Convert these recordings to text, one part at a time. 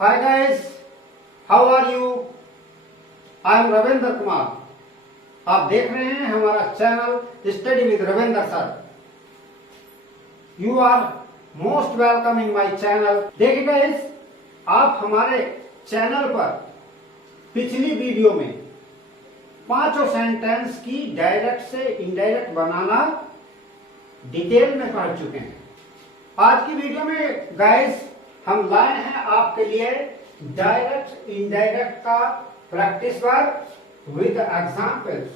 Hi guys, how are you? I am Ravindra Kumar. आप देख रहे हैं हमारा channel study with Ravindra sir. You are most welcome in my channel. देखिए गाइस, आप हमारे चैनल पर पिछली वीडियो में पांचों सेंटेंस की डायरेक्ट से इनडायरेक्ट बनाना डिटेल में पढ़ चुके हैं। आज की वीडियो में गाइस हम लाए हैं आपके लिए डायरेक्ट इनडायरेक्ट का प्रैक्टिस वर्क विद एग्जांपल्स।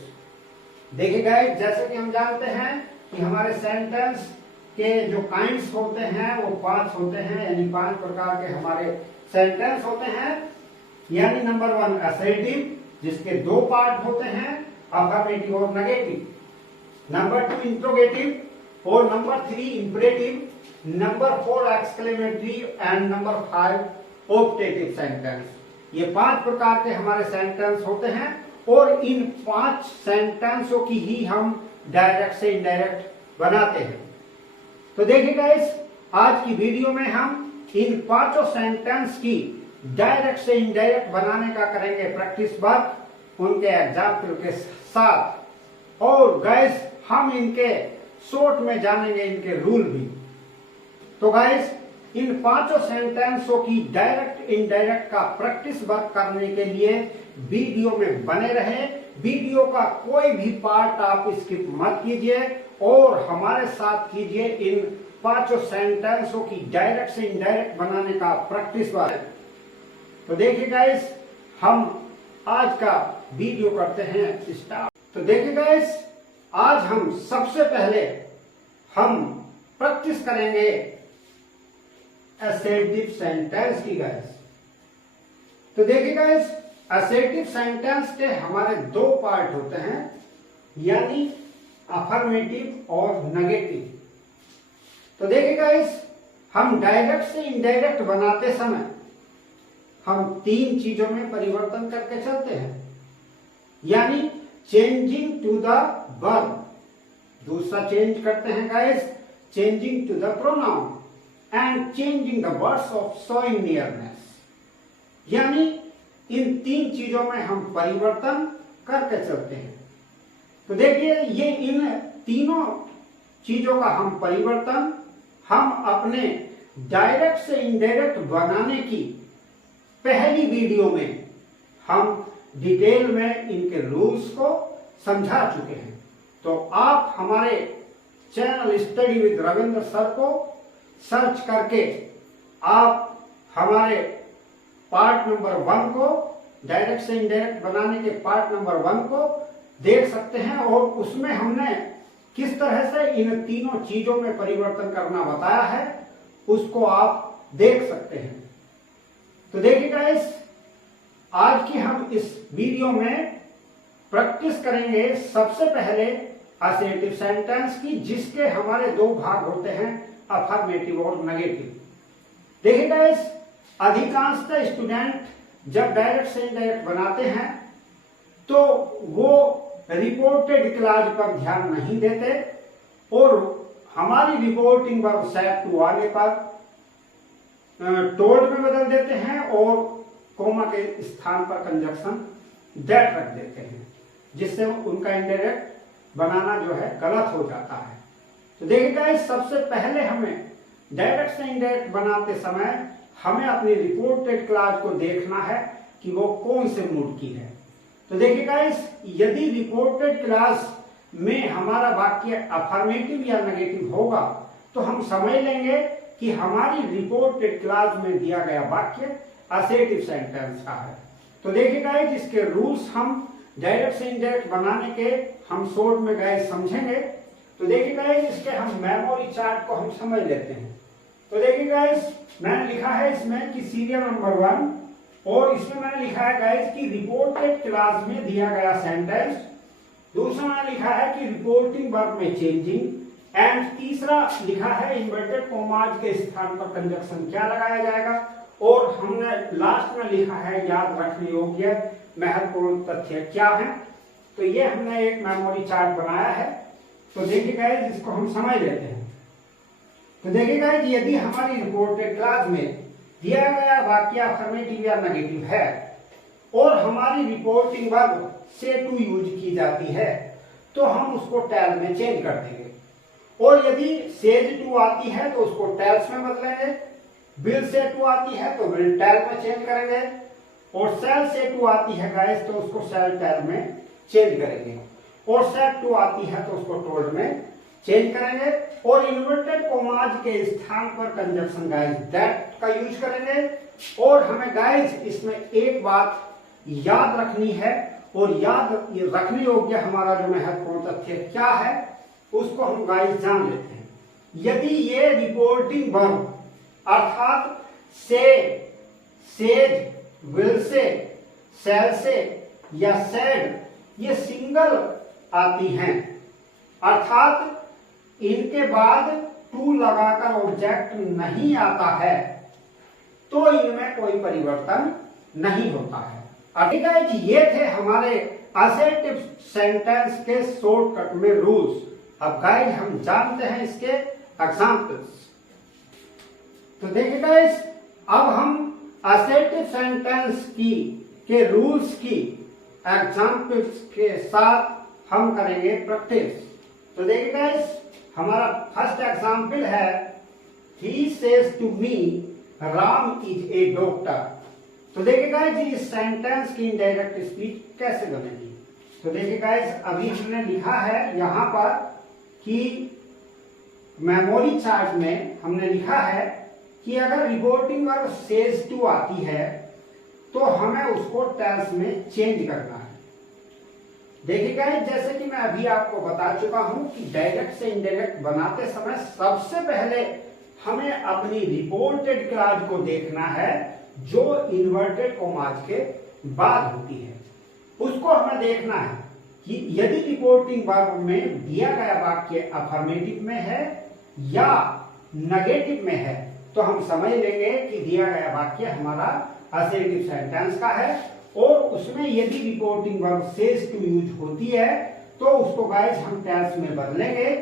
देखिए गाइस, जैसे कि हम जानते हैं कि हमारे सेंटेंस के जो काइंड्स होते हैं वो 5 होते हैं, यानी 5 प्रकार के हमारे सेंटेंस होते हैं। यानी नंबर 1 असर्टिव, जिसके 2 पार्ट होते हैं, अफर्मेटिव और नेगेटिव। नंबर 2 इंट्रोगेटिव और number 3 imperative. Number 4 exclamatory and number 5 optative sentence. ये 5 प्रकार के हमारे सेंटेंस होते हैं और इन 5 सेंटेंसों की ही हम डायरेक्ट से इनडायरेक्ट बनाते हैं। तो देखिए गाइस, आज की वीडियो में हम इन 5 सेंटेंस की डायरेक्ट से इनडायरेक्ट बनाने का करेंगे प्रैक्टिस वर्क उनके एग्जाम्पल के साथ। और गाइस, हम इनके शॉर्ट में जानेंगे इनके रूल भी। तो गाइस, इन 5 सेंटेंसों की डायरेक्ट इनडायरेक्ट का प्रैक्टिस वर्क करने के लिए वीडियो में बने रहे। वीडियो का कोई भी पार्ट आप स्किप मत कीजिए और हमारे साथ कीजिए इन 5 सेंटेंसों की डायरेक्ट से इनडायरेक्ट बनाने का प्रैक्टिस वर्क। तो देखिए गाइस, हम आज का वीडियो करते हैं स्टार्ट। तो देखिए गाइस, आज हम सबसे पहले हम प्रैक्टिस करेंगे असर्टिव सेंटेंस की गाइस। तो देखिए गाइस, असर्टिव सेंटेंस के हमारे 2 पार्ट होते हैं, यानी अफर्मेटिव और नेगेटिव। तो देखिए गाइस, हम डायरेक्ट से इनडायरेक्ट बनाते समय हम 3 चीजों में परिवर्तन करके चलते हैं, यानी चेंजिंग टू द वर्ब। दूसरा चेंज करते हैं guys, changing to the pronoun and changing the words of showing nearness. यानी इन 3 चीजों में हम परिवर्तन करके चलते हैं। तो देखिए, ये इन तीनों चीजों का हम परिवर्तन हम अपने डायरेक्ट से इनडायरेक्ट बनाने की पहली वीडियो में हम डिटेल में इनके रूल्स को समझा चुके हैं। तो आप हमारे channel study with Ravindra sir को सर्च करके आप हमारे पार्ट नंबर 1 को, डायरेक्ट से इनडायरेक्ट बनाने के पार्ट नंबर 1 को देख सकते हैं और उसमें हमने किस तरह से इन तीनों चीजों में परिवर्तन करना बताया है, उसको आप देख सकते हैं। तो देखिए गाइस, आज की हम इस वीडियो में प्रैक्टिस करेंगे सबसे पहले असर्टिव सेंटेंस की, जिसके हमारे 2 भाग होते हैं, अफर्मेटिव और नेगेटिव। देखिए गाइस, अधिकांशतः स्टूडेंट जब डायरेक्ट से इनडायरेक्ट बनाते हैं तो वो रिपोर्टेड क्लॉज पर ध्यान नहीं देते और हमारी रिपोर्टिंग वर्ब सेट टू आगे पर टोल्ड में बदल देते हैं और कोमा के स्थान पर कंजक्शन दैट रख देते हैं, जिससे उनका इनडायरेक्ट बनाना जो है गलत हो जाता है। तो देखिए गाइस, सबसे पहले हमें डायरेक्ट से इनडायरेक्ट बनाते समय हमें अपनी रिपोर्टेड क्लॉज को देखना है कि वो कौन से मूड की है। तो देखिए गाइस, यदि रिपोर्टेड क्लॉज में हमारा वाक्य अफर्मेटिव या नेगेटिव होगा तो हम समझ लेंगे कि हमारी रिपोर्टेड क्लॉज में दिया गया वाक्य असर्टिव सेंटेंस का है। तो देखिए गाइस, इसके रूल्स हम डायरेक्ट से इनडायरेक्ट बनाने के हम शॉर्ट में गाइस समझेंगे। तो देखिए गाइस, इसके हम मेमोरी चार्ट को हम समझ लेते हैं। तो देखिए गाइस, मैंने लिखा है इसमें कि सीरियल नंबर 1 और इसमें मैंने लिखा है गाइस कि रिपोर्टेड क्लॉज में दिया गया सेंटेंस। दूसरा मैंने लिखा है कि रिपोर्टिंग वर्ब में चेंजिंग एंड तीसरा लिखा है इन्वर्टेड कॉमाज के स्थान पर कंजक्शन क्या लगाया जाएगा। और हमने लास्ट में लिखा है याद रखने योग्य महत्वपूर्ण तथ्य क्या है। तो ये हमने एक मेमोरी चार्ट बनाया है। तो देखिए गाइस, इसको हम समझ लेते हैं। तो देखिए गाइस, यदि हमारी रिपोर्टेड क्लॉज में दिया गया वाक्य अफर्मेटिव या नेगेटिव है और हमारी रिपोर्टिंग वर्ब से टू यूज की जाती है तो हम उसको टेल में चेंज कर देंगे। और यदि सेज टू आती है तो उसको टेल्स में बदलेंगे, विल से टू आती है तो विल टेल में चेंज करेंगे और सेल से टू आती है गाइस तो उसको सेल टेल में चेंज करेंगे और सेट टू आती है तो उसको टोल्ड में चेंज करेंगे और इन्वर्टेड कॉमाज के स्थान पर कंजक्शन गाइस दैट का यूज करेंगे। और हमें गाइस इसमें एक बात याद रखनी है और याद रखने योग्य हमारा जो महत्वपूर्ण तथ्य क्या है उसको हम गाइस जान लेते हैं। यदि ये रिपोर्टिंग वर्ब अर्थात से, सेज, विल से, सेल से या सेड ये सिंगल आती हैं अर्थात इनके बाद टू लगाकर ऑब्जेक्ट नहीं आता है तो इनमें कोई परिवर्तन नहीं होता है। अब ये थे हमारे असर्टिव सेंटेंस के शॉर्टकट में रूल्स। अब गाइस हम जानते हैं इसके एग्जांपल्स। तो देखिए गाइस अब हम असर्टिव सेंटेंस के रूल्स की एग्जांपल्स के साथ हम करेंगे प्रैक्टिस। तो देखिए गाइस हमारा फर्स्ट एग्जांपल है he says to me Ram is a doctor. तो देखिए गाइस इस सेंटेंस की इनडायरेक्ट स्पीच कैसे बनेगी। तो देखिए गाइस अभी हमने लिखा है यहाँ पर कि मेमोरी चार्ट में हमने लिखा है कि अगर रिपोर्टिंग वर्ब सेज टू आती है तो हमें उसको टेल्स में चेंज करना है। देखिए गाइस जैसे कि मैं अभी आपको बता चुका हूं कि डायरेक्ट से इनडायरेक्ट बनाते समय सबसे पहले हमें अपनी रिपोर्टेड क्लॉज को देखना है जो इन्वर्टेड कॉमाज के बाद होती है। उसको हमें देखना है कि यदि रिपोर्टिंग वर्ब में दिया गया वाक्य अफर्मेटिव में है या नेगेटिव में है तो हम समझ लेंगे कि दिया गया वाक्य हमारा असर्टिव सेंटेंस का है और उसमें यदि reporting verb says to use होती है तो उसको गाइस हम टेल्स में बदलेंगे।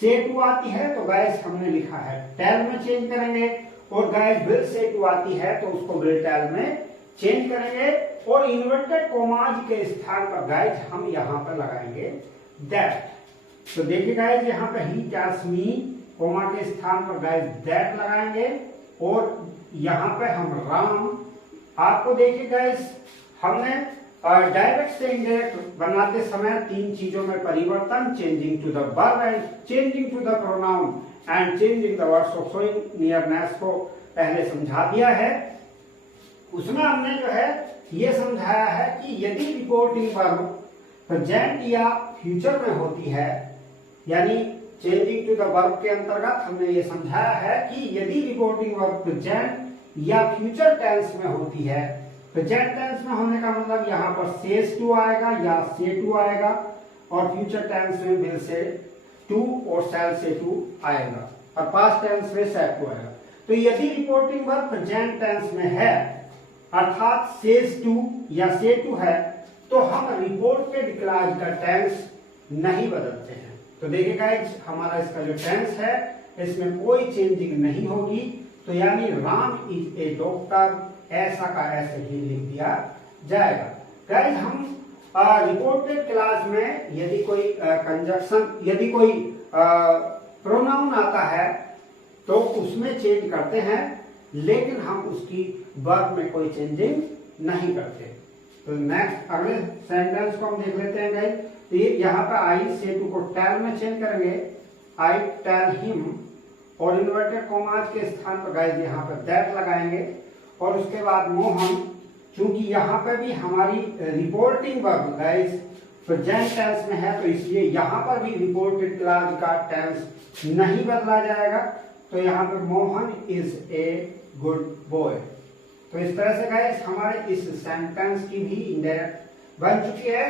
से टू आती है तो गाइस हमने लिखा है टेल में चेंज करेंगे और गाइस विल से टू आती है तो उसको विल टेल में चेंज करेंगे और इन्वर्टेड कॉमाज के स्थान पर गाइस हम यहाँ पर लगाएंगे दैट। तो देखिए गाइस यहाँ पे ही टेल्स मी कोमा के स्थान पर गाइस दैट लगाएंगे और यहाँ पे हम राम। आपको देखिए गाइस हमने डायरेक्ट से इनडायरेक्ट बनाते समय तीन चीजों में परिवर्तन changing to the verb and changing to the pronoun and changing the words of showing nearness को पहले समझा दिया है। उसमें हमने जो है ये समझाया है कि यदि रिपोर्टिंग वर्ब प्रेजेंट या फ्यूचर में होती है यानी चेंजिंग टू द वर्ब के अंतर्गत हमने ये समझाया है कि यदि रिपोर्टिंग वर्ब प्रेजेंट या फ्यूचर टेंस में होती है, प्रेजेंट टेंस में होने का मतलब यहाँ पर सेज टू आएगा या से टू आएगा और फ्यूचर टेंस में विल से टू और सेल से टू आएगा और पास्ट टेंस में सेट टू आएगा। तो यदि रिपोर्टिंग वर्ब प्रेजेंट टेंस में है अर्थात सेज टू या से टू है तो हम रिपोर्टेड क्लॉज का टेंस नहीं बदलते हैं। तो देखिए गाइस हमारा इसका जो टेंस है इसमें कोई चेंजिंग नहीं होगी। तो यानी राम इज ए डॉक्टर ऐसा का ऐसे ही लिख दिया जाएगा। गाइस हम रिपोर्टेड क्लॉज में यदि कोई कंजक्शन यदि कोई प्रोनाउन आता है तो उसमें चेंज करते हैं लेकिन हम उसकी वर्ब में कोई चेंजिंग नहीं करते। तो नेक्स्ट अगले सेंटेंस को हम देख लेते हैं गाइस। तो यहाँ पे आई से टू को टेल में चेंज करेंगे आई टेल हिम और इन्वर्टेड कॉमाज के स्थान पर गाइस यहाँ पर दैट लगाएंगे और उसके बाद मोहन। चूंकि यहाँ पे भी हमारी reporting verb guys present tense में है तो इसलिए यहाँ पर भी रिपोर्टेड क्लॉज का टेंस नहीं बदला जाएगा। तो यहाँ पे Mohan is a good boy. तो इस तरह से गाइस हमारे इस सेंटेंस की भी इनडायरेक्ट बन चुकी है।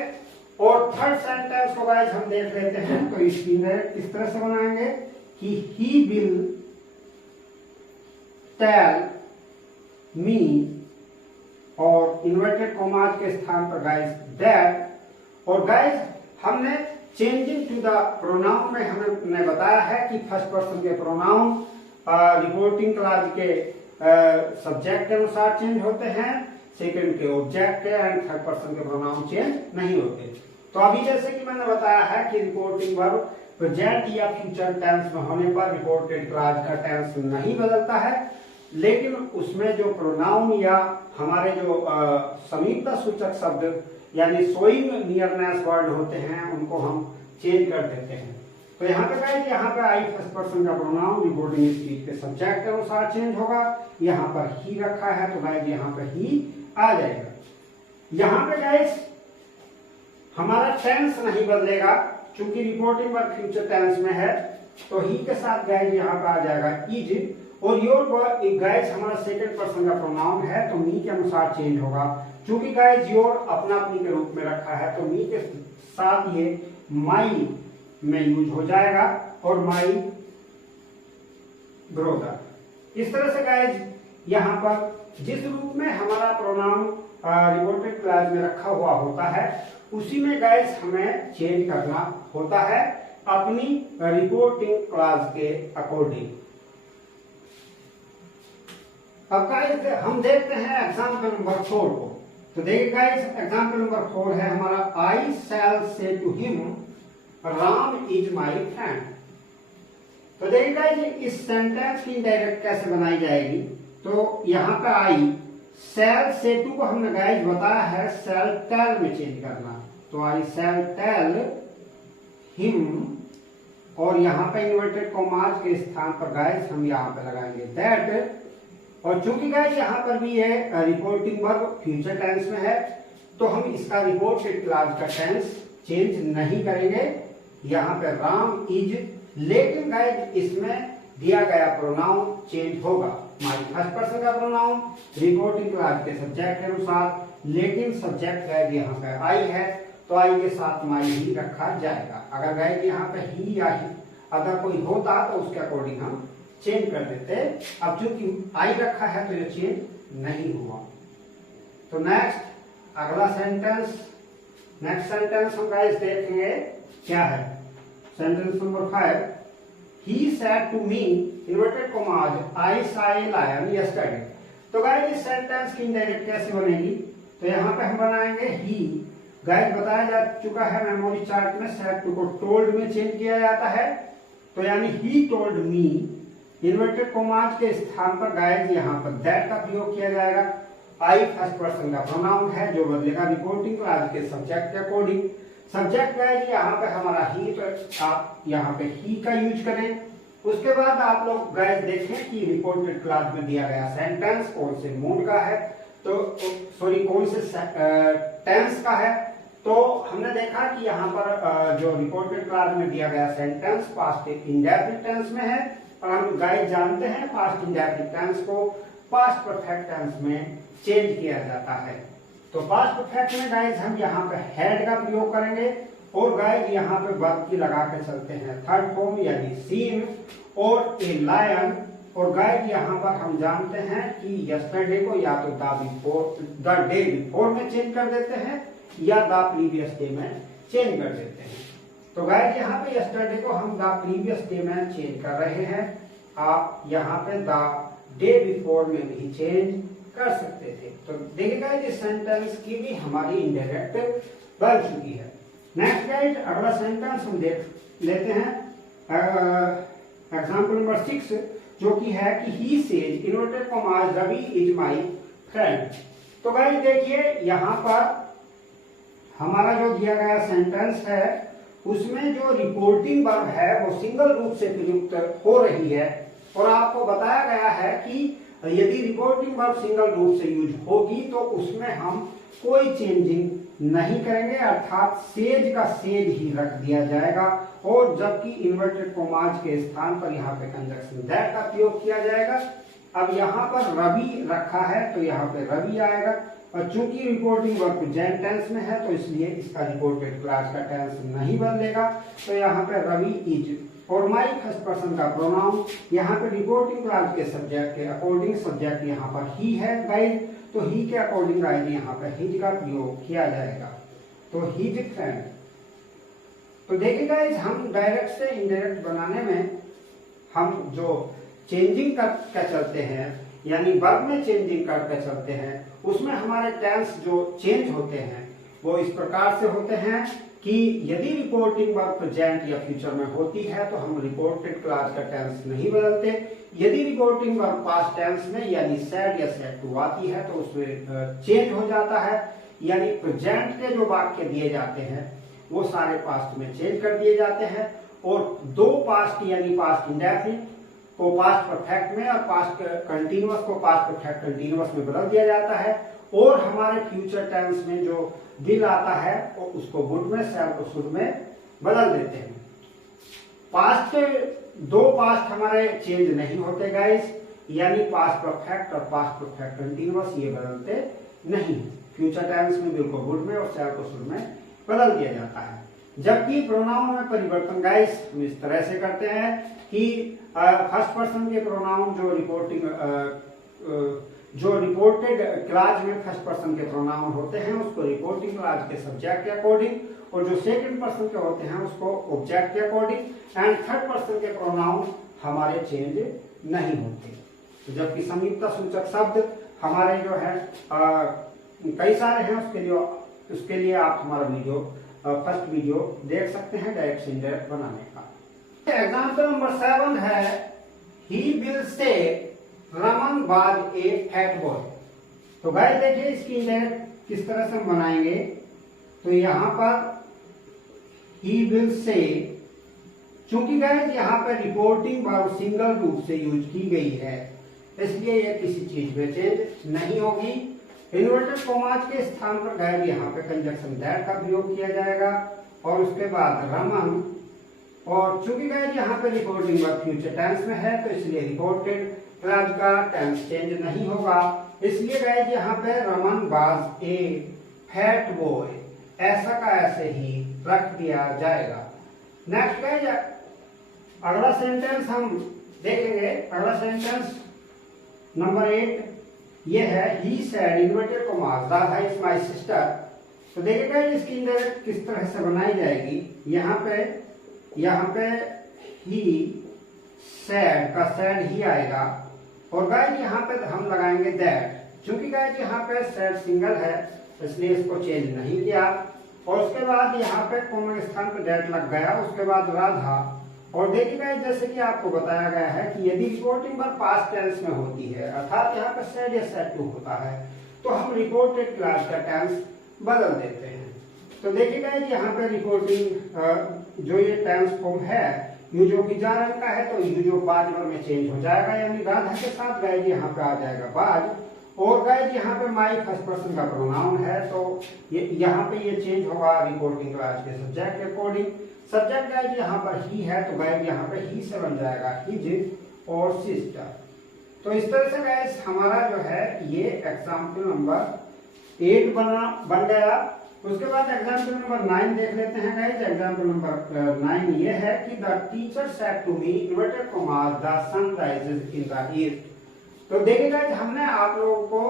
और थर्ड सेंटेंस को गाइस हम देख लेते हैं। तो इसकी इनडायरेक्ट इस तरह से बनाएंगे कि ही विल टेल मी और इन्वर्टेड कॉमाज के स्थान पर गाइस दैट। और गाइस हमने चेंजिंग टू द प्रोनाउन में हमने बताया है कि फर्स्ट पर्सन के प्रोनाउन रिपोर्टिंग क्लॉज के सब्जेक्ट के अनुसार चेंज होते हैं, सेकंड के ऑब्जेक्ट के, एंड थर्ड पर्सन के प्रोनाउन चेंज नहीं होते। तो अभी जैसे कि मैंने बताया है कि रिपोर्टिंग वर्ब प्रेजेंट या फ्यूचर टेंस में होने पर रिपोर्टेड क्लॉज का टेंस नहीं बदलता है, लेकिन उसमें जो प्रोनाउन या हमारे जो समीपता सूचक शब्द यानी शोइंग नियरनेस वर्ड होते हैं उनको हम चेंज कर देते हैं। तो यहाँ पे गाइस, यहाँ पे आई फर्स्ट पर्सन का प्रोनाउन रिपोर्टिंग स्पीच के सब्जेक्ट के अनुसार चेंज होगा। यहाँ पर ही रखा है तो गाइस यहाँ पे ही आ जाएगा। यहाँ पे गाइस हमारा टेंस नहीं बदलेगा, चूंकि रिपोर्टिंग वर्ब फ्यूचर टेंस में है तो ही के साथ गाइस यहाँ पे आ जाएगा इज, और योर गाइस हमारा सेकंड पर्सन का प्रोनाउन है तो मी के अनुसार चेंज होगा। चूंकि गाइस योर अपना अपनी के रूप में रखा है तो मी के साथ ये माई में यूज हो जाएगा और माई ब्रोदर। इस तरह से गाइस यहाँ पर जिस रूप में हमारा प्रोनाउन रिपोर्टेड क्लॉज में रखा हुआ होता है उसी में गाइस हमें चेंज करना होता है अपनी रिपोर्टिंग क्लॉज के अकॉर्डिंग। अब गाइस हम देखते हैं एग्जाम्पल नंबर 4 को। तो देखिए गाइस, एग्जाम्पल नंबर 4 है हमारा, I shall say to him Ram is my friend. तो देखिए गाइस, इस सेंटेंस की डायरेक्ट कैसे बनाई जाएगी। तो यहाँ पे आई शैल से टू को हमने गाइस बताया है शैल टेल में चेंज करना। तो आई शैल टेल हिम, और यहाँ पे इन्वर्टेड कॉमास के स्थान पर गाइस हम यहाँ पे लगाएंगे दैट। और चूंकि गाइस यहाँ पर भी है रिपोर्टिंग वर्ब फ्यूचर टेंस में है तो हम इसका रिपोर्टेड क्लॉज का टेंस चेंज नहीं करेंगे। यहाँ पे राम इज, लेकिन गाइस इसमें दिया गया प्रोनाउन चेंज होगा। हमारी फर्स्ट पर्सन का प्रोनाउन रिपोर्टिंग क्लॉज के सब्जेक्ट के अनुसार, लेकिन सब्जेक्ट गाइस यहाँ पे आई है तो आई के साथ माई ही रखा जाएगा। अगर गाइस यहाँ पे ही या ही अगर कोई होता तो उसके अकॉर्डिंग हम चेंज कर देते। अब चूंकि आई रखा है तो ये चेंज नहीं हुआ। तो नेक्स्ट अगला सेंटेंस, नेक्स्ट सेंटेंस हम गाइस देखेंगे क्या है। Sentence number 5, he said to me inverted commas I saw a lion yesterday. तो गाइस इस सेंटेंस की इनडायरेक्ट कैसे बनेगी। तो यहाँ पे हम बनाएंगे ही। गाइस बताया जा चुका है मेमोरी चार्ट में सेड टू को टोल्ड में चेंज किया जाता है। तो यानी he told me, inverted commas के स्थान पर गाइस यहाँ पर दैट का प्रयोग किया जाएगा। आई फर्स्ट पर्सन का प्रोनाउन है जो बदलेगा रिपोर्टिंग क्लॉज के सब्जेक्ट के अकॉर्डिंग। सब्जेक्ट गाइस यहाँ पे हमारा ही, तो आप यहाँ पे ही का यूज करें। उसके बाद आप लोग गाइस देखें कि रिपोर्टेड क्लॉज में दिया गया सेंटेंस कौन से मूड का है, तो सॉरी कौन से टेंस का है। तो हमने देखा कि यहाँ पर जो रिपोर्टेड क्लॉज में दिया गया सेंटेंस पास्ट इंडेफिनिट टेंस में है, और हम गाइस जानते हैं पास्ट इंडेफिनिट टेंस को पास्ट परफेक्ट टेंस में चेंज किया जाता है। तो पास्ट परफेक्ट में गाइस हम यहाँ पे हैड का प्रयोग करेंगे, और गाइस यहाँ पे वर्ब की लगा के चलते हैं थर्ड फॉर्म यानी सीन और ए लायन। और गाइस यहाँ पर हम जानते हैं कि यस्टरडे को या तो द डे बिफोर में चेंज कर देते हैं या द प्रीवियस डे में चेंज कर देते हैं। तो गाइस यहाँ पे यस्टरडे को हम द प्रीवियस डे में चेंज कर रहे हैं। आप यहाँ पे द डे बिफोर में भी चेंज कर सकते थे। तो देखिए गाइस इस सेंटेंस की भी हमारी इनडायरेक्ट बन चुकी है। नेक्स्ट गाइस अगला सेंटेंस हम देख लेते हैं एग्जांपल नंबर 6, जो कि है कि he says inverted commas Ravi is my friend. तो गाइस देखिए यहाँ पर हमारा जो दिया गया सेंटेंस है उसमें जो रिपोर्टिंग वर्ब है वो सिंगल रूप से प्रयुक्त हो रही है, और आपको बताया गया है कि यदि रिपोर्टिंग वर्ब सिंगल रूप से यूज होगी तो उसमें हम कोई चेंजिंग नहीं करेंगे, अर्थात सेज का सेज ही रख दिया जाएगा। और जबकि इन्वर्टेड कॉमास के स्थान पर यहाँ पे कंजक्शन दैट का प्रयोग किया जाएगा। अब यहाँ पर रवि रखा है तो यहाँ पे रवि आएगा, और चूंकि रिपोर्टिंग वर्ब प्रेजेंट टेंस में है तो इसलिए इसका रिपोर्टेड क्लॉज का टेंस नहीं बदलेगा। तो यहाँ पे रवि इज, और माई फर्स्ट पर्सन का प्रोनाउन यहाँ पे रिपोर्टिंग क्लॉज के सब्जेक्ट के अकॉर्डिंग सब्जेक्ट यहाँ पर ही है गाइस, तो ही के अकॉर्डिंग गाइस यहाँ पे हिज का प्रयोग किया जाएगा। तो हिज फ्रेंड। तो देखिए गाइस हम डायरेक्ट से इनडायरेक्ट बनाने में हम जो चेंजिंग कर चलते हैं यानी वर्ब में चेंजिंग करके चलते हैं, उसमें हमारे टेंस जो चेंज होते हैं वो इस प्रकार से होते हैं कि यदि रिपोर्टिंग वर्ब प्रेजेंट या फ्यूचर में होती है तो हम रिपोर्टेड क्लास का टेंस नहीं बदलते। यदि रिपोर्टिंग वर्ब पास्ट टेंस में यानी सैड या सैड टू आती है तो उसमें चेंज हो जाता है, यानी प्रेजेंट के जो वाक्य दिए जाते हैं वो सारे पास्ट में चेंज कर दिए जाते हैं और दो पास्ट यानी पास्ट इंडेफिनिट को पास्ट परफेक्ट में और पास्ट कंटीन्यूअस को पास्ट परफेक्ट कंटीन्यूअस में बदल दिया जाता है और हमारे फ्यूचर टेंस में जो विल आता है और उसको वुड में, शैल को शुड में बदल देते हैं। पास्ट के दो पास्ट हमारे चेंज नहीं होते गाइस, यानी पास्ट परफेक्ट और पास्ट परफेक्ट कंटीन्यूअस ये बदलते नहीं। फ्यूचर टेंस में विल को वुड में और शैल को शुड में बदल दिया जाता है। जबकि प्रोनाउन में परिवर्तन गाइस हम इस तरह से करते हैं कि फर्स्ट पर्सन के प्रोनाउन जो रिपोर्टेड क्लाज में फर्स्ट पर्सन के प्रोनाउन होते हैं उसको रिपोर्टिंग क्लाज के सब्जेक्ट के अकॉर्डिंग और जो सेकंड पर्सन के होते हैं उसको ऑब्जेक्ट के अकॉर्डिंग एंड थर्ड पर्सन के प्रोनाउन हमारे चेंज नहीं होते। तो जबकि संयुक्ता सूचक शब्द हमारे जो है कई सारे हैं, उसके लिए आप हमारा वीडियो फर्स्ट वीडियो देख सकते हैं डायरेक्ट से इनडायरेक्ट बनाने का। एग्जाम्पल नंबर 7 है he will say Raman was a fat boy. तो गाइस देखिए इसकी इनडायरेक्ट किस तरह से हम बनाएंगे। तो यहां पर ही विल से, चूंकि गाइस यहाँ पर रिपोर्टिंग वर्ब सिंगल रूप से यूज की गई है इसलिए यह किसी चीज में चेंज नहीं होगी। इन्वर्टेड कॉमास के स्थान पर गाइस यहाँ पे कंजक्शन दैट का प्रयोग किया जाएगा और उसके बाद रमन, और चूंकि गाइस यहाँ पे रिपोर्टिंग वर्ब फ्यूचर टेंस में है तो इसलिए रिपोर्टेड क्लास का टेंस चेंज नहीं होगा। इसलिए गाइस यहाँ पे Raman was a fat boy ऐसा का ऐसे ही रख दिया जाएगा। नेक्स्ट गाइस अगला सेंटेंस हम देखेंगे। अगला सेंटेंस नंबर 8 ये है he said inverted commas Radha is my sister. तो देखिएगा इसकी इनडायरेक्ट किस तरह से बनाई जाएगी। यहाँ पे ही सेड का सेड ही आएगा और गाइस यहाँ पे हम लगाएंगे दैट। चूंकि गाइस यहाँ पे सेड सिंगल है इसलिए इसको चेंज नहीं किया और उसके बाद यहाँ पे कॉमा के स्थान पे दैट लग गया, उसके बाद राधा। और देखिएगा जैसे कि आपको बताया गया है कि यदि रिपोर्टिंग वर्ब पास्ट टेंस में होती है अर्थात यहाँ पे सेड या सेड टू होता है तो हम रिपोर्टेड क्लास का टेंस बदल देते हैं। तो देखिएगा यहाँ पे रिपोर्टिंग जो ये टेंस फॉर्म है यू जो की जा रंग का है तो यू जो बाज में चेंज हो जाएगा, यानी राधा के साथ गाइज यहाँ पे आ जाएगा बाज और गाइज यहाँ पे माई फर्स्ट पर्सन का प्रोनाउन है तो यहाँ पे ये चेंज होगा रिपोर्टिंग क्लास के सब्जेक्ट के अकॉर्डिंग। सब्जेक्ट गाइज यहाँ पर ही है तो गाइज यहाँ पे ही से बन जाएगा हिज और सिस्टर। तो इस तरह से गाइज हमारा जो है ये एग्जाम्पल नंबर 8 बन गया। उसके बाद एग्जाम्पल नंबर 9 देख लेते हैं गाइज। एग्जाम्पल नंबर 9 ये है कि the teacher said to me inverted commas the sun rises in the east. तो देखिए गाइज हमने आप लोगों को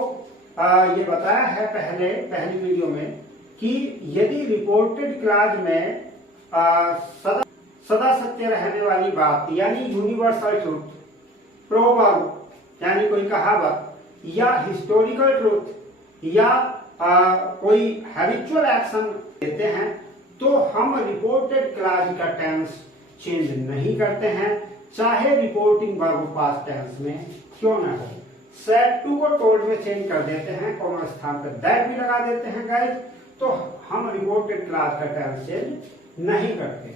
ये बताया है पहली वीडियो में कि यदि रिपोर्टेड क्लाज में सदा सत्य रहने वाली बात यानी यूनिवर्सल ट्रुथ, प्रोवर्ब यानी कोई कहावत या हिस्टोरिकल ट्रुथ या कोई हैबिचुअल एक्शन देते हैं तो हम रिपोर्टेड क्लाज का टेंस चेंज नहीं करते हैं, चाहे रिपोर्टिंग वर्ब पास्ट टेंस में क्यों ना हो। सेड टू को टोल्ड में चेंज कर देते हैं, कॉमा स्थान पर दैट भी लगा देते हैं गाइज, तो हम रिपोर्टेड क्लाज का टेंस चेंज नहीं करते।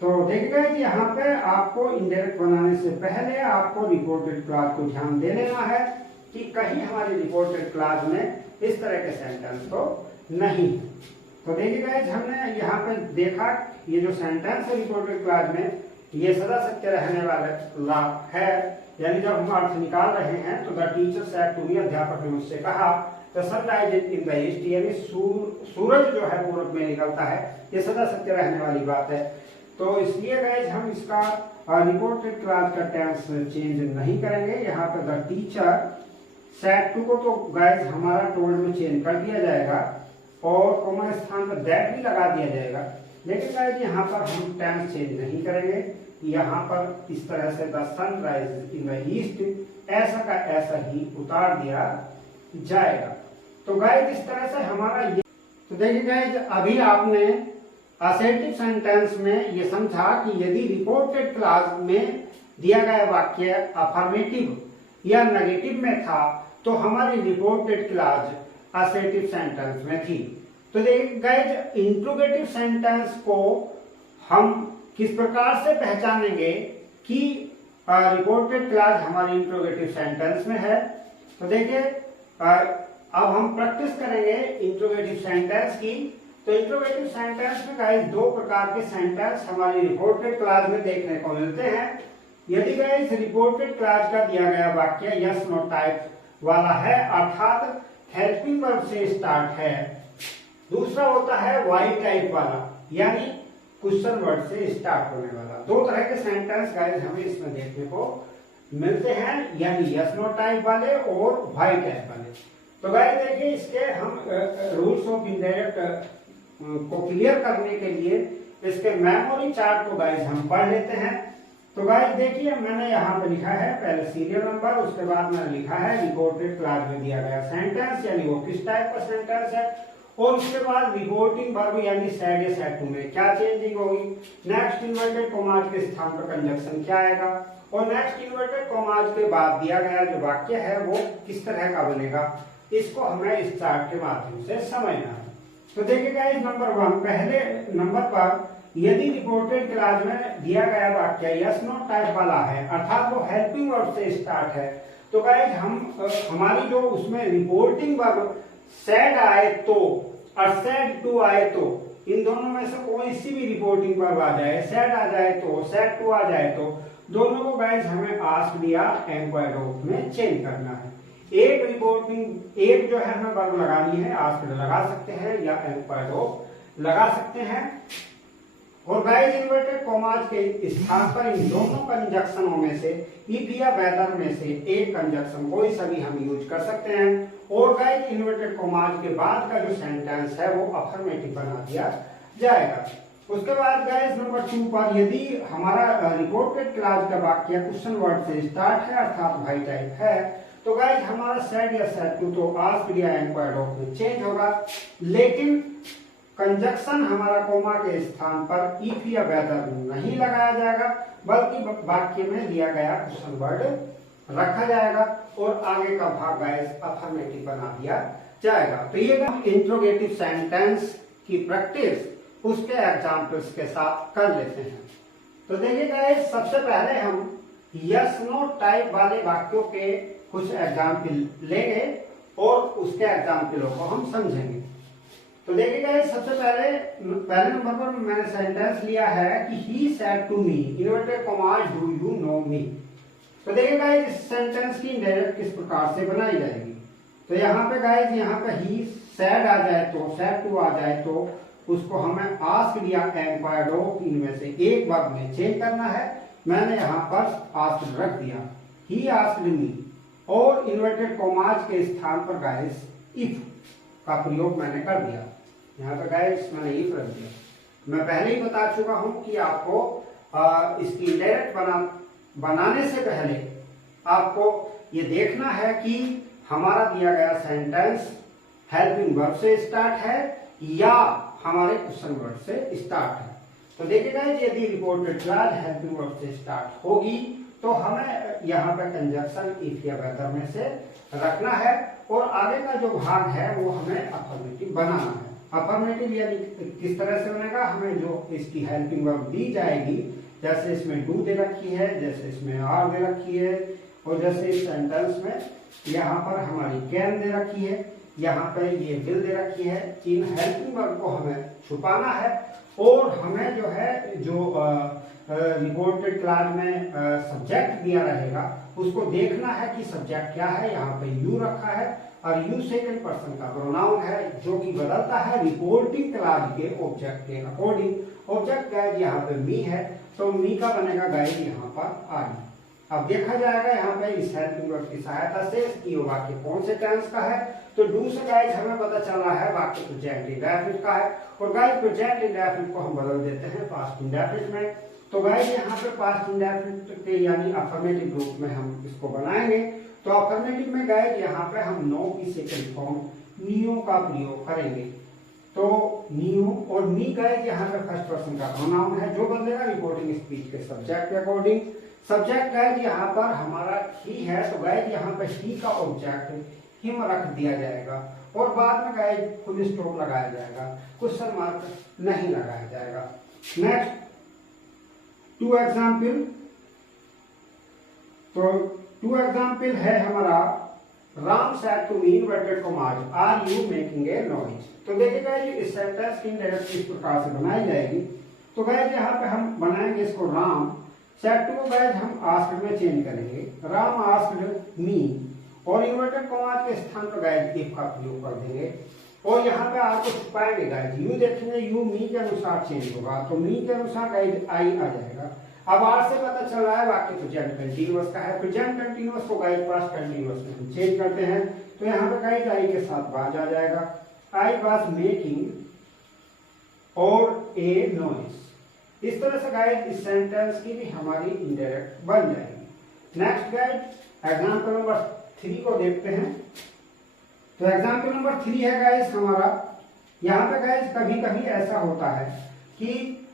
तो देखिएगा कि यहाँ पे आपको इनडायरेक्ट बनाने से पहले आपको रिपोर्टेड क्लाज को ध्यान दे लेना है कि कहीं हमारी रिपोर्टेड क्लाज में इस तरह के सेंटेंस तो नहीं। तो देखिएगा हमने यहाँ पे देखा ये जो सेंटेंस है रिपोर्टेड क्लाज में ये सदा सत्य रहने वाला है, यानी जब हम अर्थ निकाल रहे हैं तो the teacher said to me, अध्यापक ने मुझसे कहा, the sun rises in the east यानी सूरज जो है पूरब में निकलता है, ये सदा सत्य रहने वाली बात है। तो इसलिए गाइज हम इसका रिपोर्टेड क्लाज का टेंस चेंज नहीं करेंगे। यहाँ पर द टीचर सेड टू को तो गाइज हमारा टोल्ड में चेंज कर दिया जाएगा और कॉमा स्थान पर दैट भी लगा दिया जाएगा, लेकिन गाइज यहाँ पर हम टेंस चेंज नहीं करेंगे। यहाँ पर इस तरह से the sun rise in the east ऐसा का ऐसा ही उतार दिया जाएगा। तो गाइस इस तरह से हमारा ये, तो देखिए गाइस अभी आपने असेटिव सेंटेंस में ये समझा कि यदि रिपोर्टेड क्लास में दिया गया वाक्य अफर्मेटिव या नेगेटिव में था तो हमारी रिपोर्टेड क्लास असेटिव सेंटेंस में थी। तो देखिए गाइस इंट्रोगेटिव सेंटेंस को हम किस प्रकार से पहचानेंगे कि रिपोर्टेड क्लास हमारी इंट्रोगेटिव सेंटेंस में है। तो देखिए अब हम प्रैक्टिस करेंगे इंट्रोगेटिव सेंटेंस की। तो इंट्रोगेटिव सेंटेंस में गाइस दो प्रकार के सेंटेंस हमारी रिपोर्टेड क्लास में देखने को मिलते हैं। यदि गाइस रिपोर्टेड क्लास का दिया गया वाक्य यस नो टाइप वाला है अर्थात हेल्पिंग वर्ब से स्टार्ट है, दूसरा होता है वाई टाइप वाला यानी क्वेश्चन वर्ड से स्टार्ट होने वाला। दो तरह के सेंटेंस गाइस हमें इसमें देखने को मिलते हैं यानी यस नो टाइप वाले और वाई टाइप वाले। तो गाइस देखिए इसके हम रूल्स ऑफ इनडायरेक्ट को क्लियर करने के लिए इसके मेमोरी चार्ट को गाइस हम पढ़ लेते हैं। तो गाइस देखिए मैंने यहाँ पे लिखा है पहले सीरियल नंबर, उसके बाद मैंने लिखा है रिपोर्टेड क्लास में दिया गया सेंटेंस यानी वो किस टाइप का सेंटेंस है, और उसके बाद रिपोर्टिंग वर्ब यानी सैड या सैड टू में क्या चेंजिंग होगी, नेक्स्ट इन्वर्टेड कॉमाज के स्थान पर कंजक्शन क्या आएगा, और नेक्स्ट इन्वर्टेड कॉमाज के बाद दिया गया जो वाक्य है वो किस तरह का बनेगा, इसको हमें इस चार्ट के माध्यम से समझना है। तो देखिएगा इस नंबर 1 पहले नंबर पर यदि रिपोर्टेड क्लास में दिया गया वाक्य यस नो टाइप वाला है अर्थात वो हेल्पिंग वर्ब से स्टार्ट है, तो गाइस हम हमारी जो उसमें रिपोर्टिंग वर्ब सैड आए तो और सैड टू आए तो इन दोनों में से कोई सी भी रिपोर्टिंग वर्ब आ जाए, सैड आ जाए तो सैड टू आ जाए तो दोनों को गाइस हमें आस्क्ड या एंक्वायर्ड रूप में चेंज करना है। एक रिपोर्टिंग एक जो है हमें वर्ब लगानी है, आस्क्ड लगा सकते हैं या एंक्वायर्ड लगा सकते हैं। और गाइस इन्वर्टेड कॉमाज के स्थान पर इन दोनों कंजक्शनों में से इफ या वेदर में से एक कंजक्शन कोई सभी हम यूज कर सकते हैं। और गाइस इन्वर्टेड कॉमाज के बाद का जो सेंटेंस है वो अफर्मेटिव बना दिया जाएगा। उसके बाद गाइस नंबर 2 पर यदि हमारा रिपोर्टेड क्लास का वाक्य क्वेश्चन वर्ड से स्टार्ट है अर्थात वाई टाइप है तो गाइस हमारा सैड या सैड टू तो आस्क्ड या एंक्वायर्ड में चेंज होगा, लेकिन कंजक्शन हमारा कोमा के स्थान पर इफ या वेदर नहीं लगाया जाएगा बल्कि वाक्य में दिया गया क्वेश्चन वर्ड रखा जाएगा और आगे का भाग गाइस अफर्मेटिव बना दिया जाएगा। तो ये इंट्रोगेटिव सेंटेंस की प्रैक्टिस उसके एग्जांपल्स के साथ कर लेते हैं। तो देखिए गाइस सबसे पहले हम यस नो टाइप वाले वाक्यों के कुछ एग्जाम्पल लेंगे और उसके एग्जाम्पलों को हम समझेंगे। तो देखिएगा सबसे पहले नंबर पर मैंने सेंटेंस लिया है कि he said to me inverted commas do you know me. तो देखिएगा इस सेंटेंस की इनडायरेक्ट किस प्रकार से बनाई जाएगी। तो यहाँ पे गाइस यहाँ पे ही सेड आ जाए तो सेड टू आ जाए तो उसको हमें आस्क्ड या एंक्वायर्ड इनमें से एक वर्ब में चेंज करना है। मैंने यहाँ पर आस्क्ड रख दिया, ही आस्क्ड मी, और इन्वर्टेड कॉमास के स्थान पर गाइस इफ का प्रयोग मैंने कर दिया। यहाँ पे गाइस मैंने इफ रख दिया। मैं पहले ही बता चुका हूं कि आपको इसकी इनडायरेक्ट बनाने से पहले आपको ये देखना है कि हमारा दिया गया सेंटेंस हेल्पिंग वर्ब से स्टार्ट है या हमारे क्वेश्चन वर्ड से स्टार्ट है। तो देखिएगा यदि रिपोर्टेड क्लास हेल्पिंग वर्ब से स्टार्ट होगी तो हमें यहाँ पे कंजक्शन इफ या वेदर में से रखना है और आगे का जो भाग है वो हमें अफर्मेटिव बनाना है। अफर्मेटिव यानी किस तरह से बनेगा, हमें जो इसकी हेल्पिंग वर्ब दी जाएगी जैसे इसमें डू दे रखी है, जैसे इसमें आर दे रखी है और जैसे इस सेंटेंस में यहाँ पर हमारी कैन दे रखी है, यहाँ पे ये विल दे रखी है। इन हेल्पिंग वर्ब को हमें छुपाना है और हमें जो है जो रिपोर्टेड क्लास में सब्जेक्ट दिया रहेगा उसको देखना है कि सब्जेक्ट क्या है। यहाँ पे यू रखा है और यू सेकंड पर्सन का प्रोनाउन है जो कि बदलता है रिपोर्टिंग क्लास के ऑब्जेक्ट के अकॉर्डिंग। ऑब्जेक्ट गाइड यहाँ पे मी है तो मी का बनेगा गाइड यहाँ पर आई। अब देखा जाएगा यहाँ पे इस हेल्पिंग वर्ब की सहायता से कि वाक्य कौन से टेंस का है। तो डू से गाइड हमें पता चला है वाक्य प्रेजेंट इंडेफिनिट का है और गाइड प्रेजेंट इंडेफिनिट को हम बदल देते हैं पास्ट इंडेफिनिट में। तो गाइस यहाँ पे पास्ट इंडेफिनिट के यानी अफर्मेटिव रूप में हम इसको बनाएंगे। तो अफर्मेटिव में गाइस यहाँ पे हम नो की सेकंड फॉर्म नियो का प्रयोग करेंगे। तो नियो और मी गाइस यहाँ पे फर्स्ट पर्सन का प्रोनाउन है जो बदलेगा रिपोर्टिंग स्पीच के सब्जेक्ट के अकॉर्डिंग। सब्जेक्ट गाइस यहाँ पर हमारा ही है, तो गाइस यहाँ पे ही का ऑब्जेक्ट हिम रख दिया जाएगा और बाद में गाइस फुल स्टॉप लगाया जाएगा, क्वेश्चन मार्क नहीं लगाया जाएगा। नेक्स्ट टू एग्जाम्पल, तो टू एग्जाम्पल है हमारा Ram said to me inverted commas are you making a noise. तो देखिएगा ये इस सेंटेंस की डायरेक्ट इस प्रकार से बनाई जाएगी। तो गाइस यहाँ पे हम बनाएंगे इसको राम सेड टू को गाइस हम आस्क्ड में चेंज करेंगे, राम आस्क्ड मी, और इन्वर्टेड कॉमास के स्थान पर गाइस इफ का प्रयोग कर देंगे और यहाँ पे आर को छुपाएंगे गाइस। यू देखेंगे यू मी के अनुसार चेंज होगा, तो मी के अनुसार गाइस आई आ जाएगा। अब आर से पता चल रहा है वाक्य प्रेजेंट कंटीन्यूअस का है, प्रेजेंट कंटीन्यूअस को गाइस पास्ट कंटीन्यूअस में हम चेंज करते हैं। तो यहाँ पे गाइस आई के साथ वाज आ जाएगा, आई वाज मेकिंग और ए नॉइज। इस तरह से गाइस इस सेंटेंस की भी हमारी इनडायरेक्ट बन जाएगी। नेक्स्ट गाइस एग्जांपल नंबर 3 को देखते हैं। तो एग्जांपल नंबर 3 है गाइस हमारा, यहाँ पे गाइस कभी कभी ऐसा होता है कि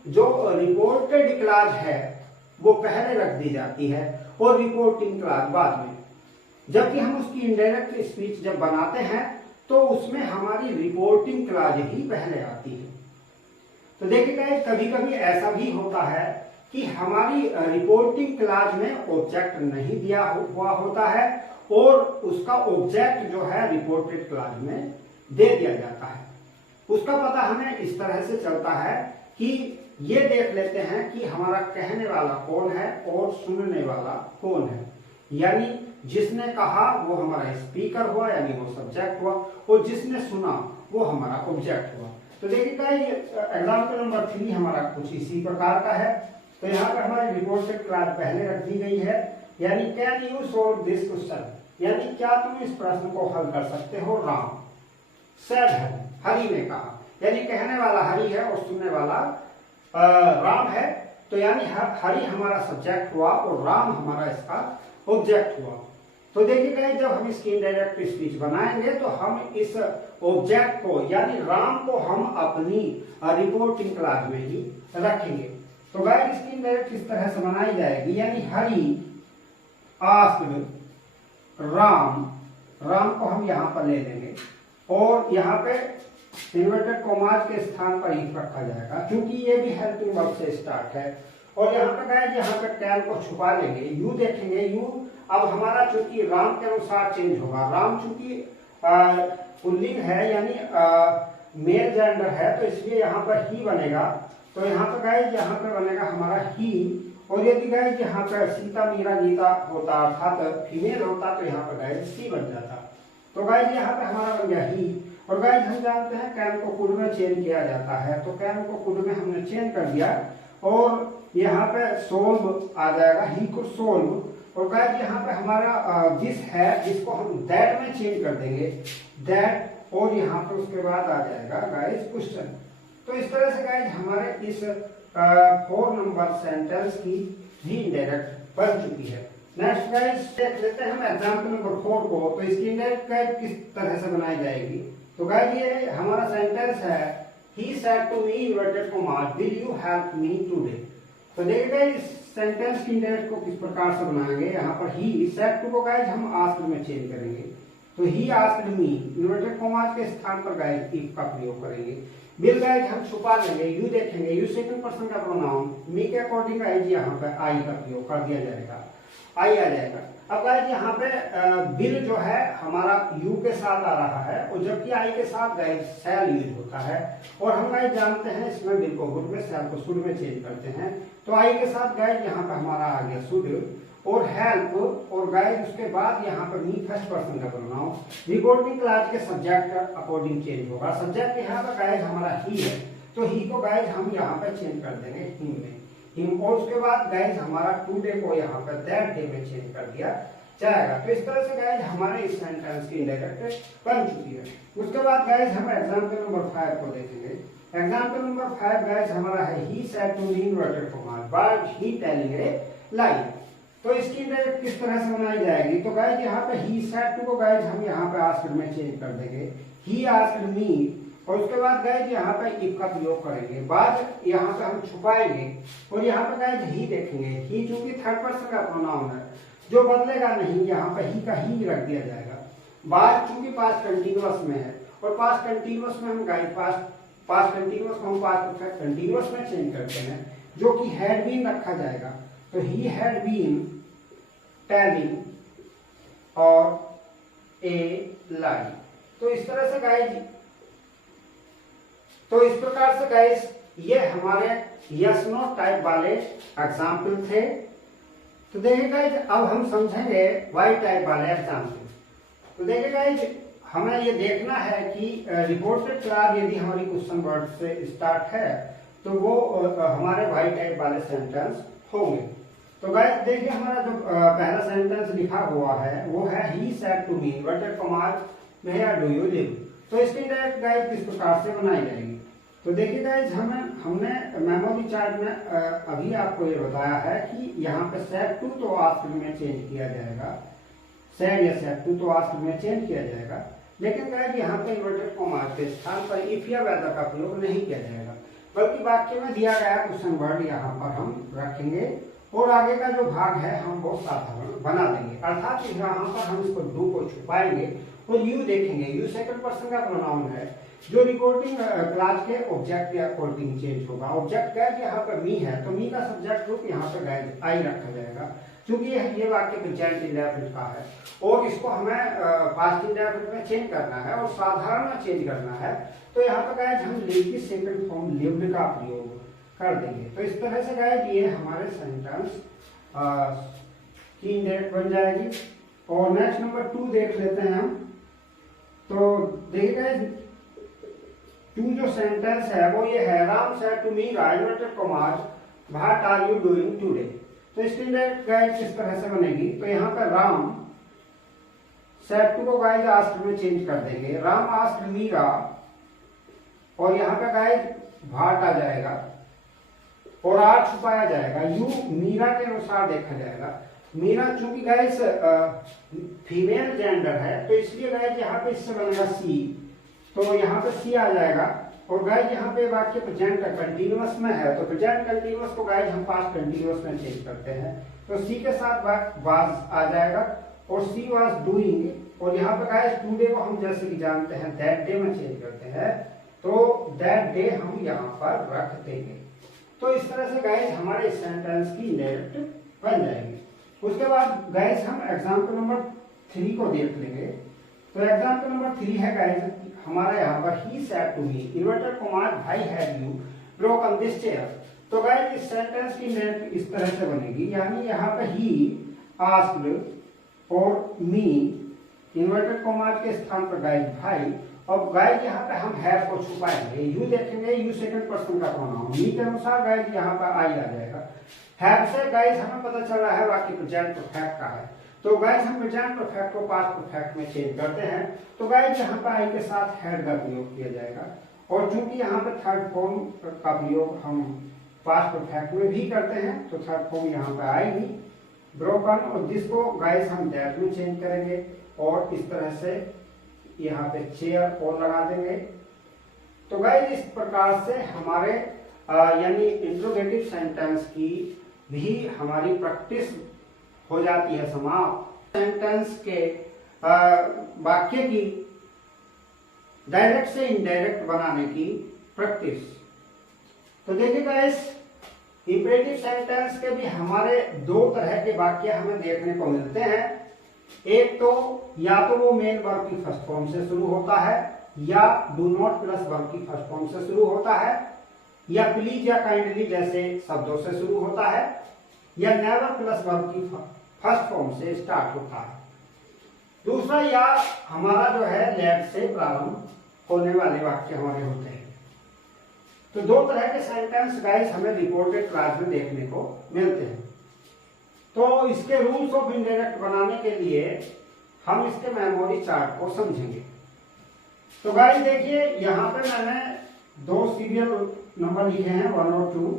जो रिपोर्टेड क्लॉज है वो पहले रख दी जाती है और रिपोर्टिंग क्लॉज बाद में, जबकि हम उसकी इनडायरेक्ट स्पीच जब बनाते हैं तो उसमें हमारी रिपोर्टिंग क्लॉज ही पहले आती है। तो देखिए गाइस कभी कभी ऐसा भी होता है कि हमारी रिपोर्टिंग क्लॉज में ऑब्जेक्ट नहीं दिया हुआ होता है और उसका ऑब्जेक्ट जो है रिपोर्टेड क्लॉज में दे दिया जाता है। उसका पता हमें इस तरह से चलता है कि ये देख लेते हैं कि हमारा कहने वाला कौन है और सुनने वाला कौन है, यानी जिसने कहा वो हमारा स्पीकर हुआ यानी वो सब्जेक्ट हुआ और जिसने सुना वो हमारा ऑब्जेक्ट हुआ। तो देखिएगा ये एग्जाम्पल नंबर 3 हमारा कुछ इसी प्रकार का है। तो यहाँ पर हमारी रिपोर्टेड क्लॉज पहले रख दी गई है, यानी can you solve this question, यानी क्या तुम इस प्रश्न को हल कर सकते हो। राम सेड हरि ने कहा, यानी कहने वाला हरि है और सुनने वाला राम है। तो यानी हरि हमारा सब्जेक्ट हुआ और राम हमारा इसका ऑब्जेक्ट हुआ। तो देखिएगा जब हम इसकी इनडायरेक्ट स्पीच बनाएंगे तो हम इस ऑब्जेक्ट को यानी राम को हम अपनी रिपोर्टिंग क्लॉज में ही रखेंगे। तो गाइस इसकी इनडायरेक्ट इस तरह से बनाई जाएगी, यानी हरि आस्क्ड राम, राम को हम यहाँ पर ले लेंगे और यहाँ पे इन्वर्टेड कॉमास के स्थान पर इफ रखा जाएगा क्योंकि ये भी हेल्पिंग वर्ब से स्टार्ट है। और यहाँ पे गाइस यहाँ पे कैन को छुपा लेंगे, यू देखेंगे यू अब हमारा चूंकि राम के अनुसार चेंज होगा, राम चूंकि पुल्लिंग है यानी मेल जेंडर है तो इसलिए यहाँ पर ही बनेगा। तो यहाँ पे गाइस यहाँ पे बनेगा हमारा ही, और यदि गाइस यहाँ पे सीता मीरा गीता होता अर्थात फीमेल होता तो यहाँ पे गाइस सी बन जाता। तो गाइस यहाँ पे हमारा बन गया ही। और गाइस हम जानते हैं कैन को कुड में चेंज किया जाता है, तो कैन को कुड में हमने चेंज कर दिया और यहाँ पे सोल्व आ जाएगा, ही कुड सोल्व। और गाइस यहाँ पे हमारा दिस है जिसको हम दैट में चेंज कर देंगे, दैट, और यहाँ पे उसके बाद आ जाएगा गाइस क्वेश्चन। तो इस तरह से गाइस हमारे इस 4 नंबर सेंटेंस की भी इनडायरेक्ट बन चुकी है। नेक्स्ट गाइस देख लेते हैं हम एग्जांपल नंबर 4 को। तो इसकी इनडायरेक्ट गाइस किस तरह से बनाई जाएगी। तो गाइस ये हमारा सेंटेंस है, he said to me inverted commas will you help me today. तो देखिए इस सेंटेंस की इनडायरेक्ट को किस प्रकार से बनाएंगे। यहाँ पर ही सेड टू को गाइस हम आस्क्ड में चेंज करेंगे, तो he asked me, inverted commas के स्थान पर गाइस इफ का प्रयोग करेंगे। विल गाइस हम छुपा लेंगे, यू देखेंगे यू सेकंड पर्सन का प्रोनाउन, मी के अकॉर्डिंग गाइस यहाँ पे आई का प्रयोग कर दिया जाएगा, आई आ जाएगा। अब गाइस यहाँ पे बिल जो है हमारा यू के साथ आ रहा है और जबकि आई के साथ गाइस शैल यूज होता है और हम गाइस जानते हैं इसमें बिल को गुड में शैल को शुड में चेंज करते हैं। तो आई के साथ गाइस यहाँ पे हमारा आ गया शुड और हेल्प, और गाइस उसके बाद यहाँ पर मी फर्स्ट पर्सन का प्रोनाउन रिपोर्टिंग क्लॉज के सब्जेक्ट का अकॉर्डिंग चेंज होगा। सब्जेक्ट यहाँ पर गाइस हमारा ही है तो ही को गाइस हम यहाँ पे चेंज कर देंगे हिम में, हिम, और उसके बाद गाइस हमारा टुडे को यहाँ पर दैट डे में चेंज कर दिया जाएगा। तो इस तरह से गाइस हमारे इस सेंटेंस की इनडायरेक्ट बन चुकी है। उसके बाद गाइस हम एग्जांपल नंबर 5 को देखेंगे। एग्जाम्पल नंबर 5 गाइस हमारा है he said to me inverted comma but he telling a lie. तो इसकी इंडायरेक्ट किस तरह से बनाई जाएगी? तो गाइस यहाँ पे ही सेड टू को गाइस हम यहाँ पे आस्क्ड में चेंज कर देंगे, ही आस्क्ड मी, और उसके बाद गाइस यहाँ पे इफ का प्रयोग करेंगे, बाद यहाँ पे हम छुपाएंगे और यहाँ पे गाइस ही देखेंगे। ही चूंकि थर्ड पर्सन का प्रोनाउन है जो बदलेगा नहीं, यहाँ पे ही का ही रख दिया जाएगा। बाद चूंकि पास्ट कंटिन्यूअस में है और पास्ट कंटिन्यूअस में हम गाइस पास्ट कंटिन्यूअस को हम पास्ट परफेक्ट कंटिन्यूअस में चेंज करते हैं, जो कि हैड बीन रखा जाएगा। तो ही हैड बीन टेलिंग और ए लाई। तो इस तरह से गाइस, तो इस प्रकार से गाइस ये हमारे यस नो टाइप वाले एग्जाम्पल थे। तो देखिए गाइस अब हम समझेंगे वाई टाइप वाले एग्जाम्पल। तो देखिए गाइस हमें ये देखना है कि रिपोर्टेड क्लास यदि हमारी क्वेश्चन वर्ड से स्टार्ट है तो वो हमारे वाई टाइप वाले सेंटेंस होंगे। तो गाइस देखिए हमारा जो पहला सेंटेंस लिखा हुआ है वो है he said to me inverted commas where do you live. तो इसकी डायरेक्ट गाइस किस प्रकार से बनाई जाएगी? तो देखिए गाइस हमने मेमोरी चार्ट में अभी आपको ये बताया है कि यहाँ पे सेड टू तो आस्क्ड में चेंज किया जाएगा, सेड या सेड टू तो आस्क्ड में चेंज किया जाएगा, लेकिन गाइस यहाँ पे इन्वर्टेड कॉमास के स्थान पर इफ या वेदर का प्रयोग नहीं किया जाएगा, बल्कि वाक्य में दिया गया क्वेश्चन वर्ड यहाँ पर हम रखेंगे और आगे का जो भाग है हम वो साधारण बना देंगे। अर्थात यहाँ पर हम इसको डू को छुपाएंगे और यू देखेंगे। यू सेकंड पर्सन का प्रोनाउन है जो रिकॉर्डिंग क्लास के ऑब्जेक्ट के अकॉर्डिंग चेंज होगा। ऑब्जेक्ट गाइस यहाँ पर मी है तो मी का सब्जेक्ट रूप यहाँ पे गाइस आई रखा जाएगा, क्योंकि ये वाक्य प्रेजेंट इंडेफिनिट का है और इसको हमें पास्ट इंडेफिनिट में चेंज करना है और साधारण में चेंज करना है। तो यहाँ पर गाइस हम लिव की सेकंड फॉर्म लिव्ड का प्रयोग कर देंगे। तो इस तरह से गाइस ये हमारे सेंटेंस की इंडेक्ट बन जाएगी। और नेक्स्ट नंबर 2 देख लेते हैं हम। तो देखिए गाइस 2 जो सेंटेंस है वो ये है Ram said to me inverted commas what are you doing today. तो इसकी इंडेक्ट गाइस किस तरह से बनेगी? तो यहाँ पर राम सेड टू को गाइस आस्क्ड में चेंज कर देंगे, राम आस्क्ड मीरा, और यहाँ पे गाइस व्हाट आ जाएगा और आर छुपाया जाएगा, यू मीरा के अनुसार देखा जाएगा। मीरा चूंकि गाइस फीमेल जेंडर है तो इसलिए गाइस यहाँ पे इससे बनेगा सी, तो यहाँ पे सी आ जाएगा। और गाइस यहाँ पे वाक्य प्रेजेंट कंटीन्यूअस में है तो प्रेजेंट कंटीन्यूअस को गाइस हम पास्ट कंटीन्यूअस में चेंज करते हैं, तो सी के साथ वाज आ जाएगा और सी वाज डूइंग, और यहाँ पे गाइस टुडे को हम जैसे कि जानते हैं दैट डे में चेंज करते हैं, तो दैट डे हम यहाँ पर रख देंगे। तो इस तरह से गाइस हमारे सेंटेंस की इंडायरेक्ट बन जाएगी। उसके बाद गाइस हम एग्जाम्पल नंबर 3 को देख लेंगे। तो एग्जाम्पल नंबर 3 है गाइस हमारा यहाँ पर he said to me inverted commas why have you broken this chair. तो गाइस इस सेंटेंस की इंडायरेक्ट इस तरह से बनेगी, यानी यहाँ पर ही आस्क्ड और मी इन्वर्टेड कॉमास के स्थान पर गाइस भाई, और गाइस यहाँ पे हम हैव को छुपाएंगे, यू देखेंगे यू सेकंड पर्सन का प्रोनाउन, मी के अनुसार गाइस यहाँ पर आई आ जाएगा। हैव से गाइस हमें पता चल रहा है वाक्य प्रेजेंट परफेक्ट का है, तो गाइस हम प्रेजेंट परफेक्ट को पास्ट परफेक्ट में चेंज करते हैं, तो गाइस यहाँ पर आई के साथ हैड का प्रयोग किया जाएगा। और चूंकि यहाँ पे थर्ड फॉर्म का प्रयोग हम पास्ट परफेक्ट में भी करते हैं तो थर्ड फॉर्म यहाँ पे आएगी ब्रोकन, और जिसको गाइस हम दैट में चेंज करेंगे और इस तरह से यहाँ पे चेयर और लगा देंगे। तो गाइस इस प्रकार से हमारे यानी इंट्रोगेटिव सेंटेंस की भी हमारी प्रैक्टिस हो जाती है समाप्त। सेंटेंस के वाक्य की डायरेक्ट से इनडायरेक्ट बनाने की प्रैक्टिस। तो देखिए गाइस इंपेरेटिव सेंटेंस के भी हमारे 2 तरह के वाक्य हमें देखने को मिलते हैं। एक तो या तो वो मेन वर्ब की फर्स्ट फॉर्म से शुरू होता है, या डू नॉट प्लस वर्ब की फर्स्ट फॉर्म से शुरू होता है, या प्लीज या काइंडली जैसे शब्दों से शुरू होता है, या नेवर प्लस वर्ब की फर्स्ट फॉर्म से स्टार्ट होता है। दूसरा या हमारा जो है लेट से प्रारंभ होने वाले वाक्य हमारे होते हैं। तो 2 तरह के सेंटेंस गाइस हमें रिपोर्टेड क्लास में देखने को मिलते हैं। तो इसके रूल्स ऑफ इनडायरेक्ट बनाने के लिए हम इसके मेमोरी चार्ट को समझेंगे। तो गाइस देखिए यहाँ पे मैंने दो सीरियल नंबर लिखे हैं 1 और 2।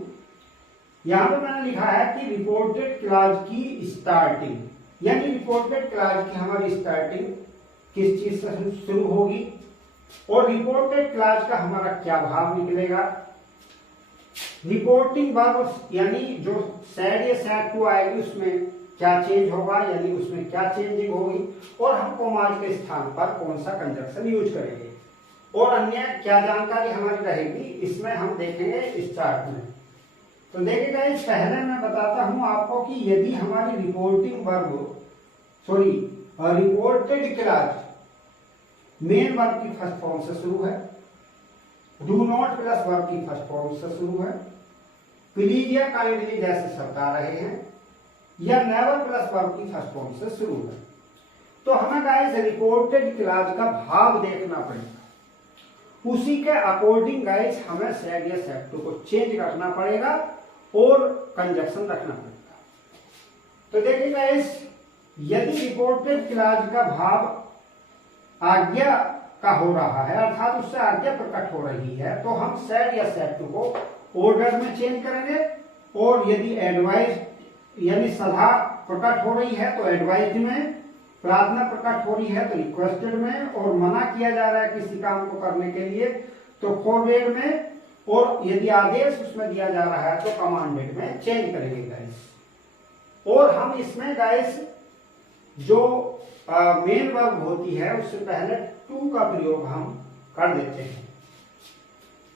यहाँ पे मैंने लिखा है कि रिपोर्टेड क्लास की स्टार्टिंग, यानी रिपोर्टेड क्लास की हमारी स्टार्टिंग किस चीज से शुरू होगी और रिपोर्टेड क्लास का हमारा क्या भाव निकलेगा। रिपोर्टिंग वर्ब यानी जो सैड या सैड टू आएगी उसमें क्या चेंज होगा, यानी उसमें क्या चेंजिंग होगी, और हम कोमाज के स्थान पर कौन सा कंजक्शन यूज करेंगे और अन्य क्या जानकारी हमारी रहेगी, इसमें हम देखेंगे इस चार्ट में। तो देखिएगा, इस पहले मैं बताता हूं आपको कि यदि हमारी reporting verb reported class main verb की फर्स्ट फॉर्म से शुरू है, डू नॉट प्लस वर्ब की फर्स्ट फॉर्म से शुरू है, प्लीज या काइंडली जैसे शब्द आ रहे हैं, या नेवर प्लस वर्ब की फर्स्ट फॉर्म से शुरू है, तो हमें गाइस रिपोर्टेड क्लास का भाव देखना पड़ेगा। उसी के अकॉर्डिंग गाइस हमें सैड या सैड टू को चेंज करना पड़ेगा और कंजक्शन रखना पड़ेगा। तो देखिए गाइस, यदि रिपोर्टेड क्लास का भाव आज्ञा का हो रहा है, अर्थात उससे आज्ञा प्रकट हो रही है, तो हम सैड या सैड टू को ऑर्डर में चेंज करेंगे, और यदि एडवाइस यानी सलाह प्रकट हो रही है तो एडवाइज में, प्रार्थना प्रकट हो रही है तो रिक्वेस्टेड में, और मना किया जा रहा है किसी काम को करने के लिए तो फॉरवर्ड में, और यदि आदेश उसमें दिया जा रहा है तो कमांडेड में चेंज करेंगे गाइस। और हम इसमें गाइस जो मेन वर्ब होती है उससे पहले टू का प्रयोग हम कर देते हैं,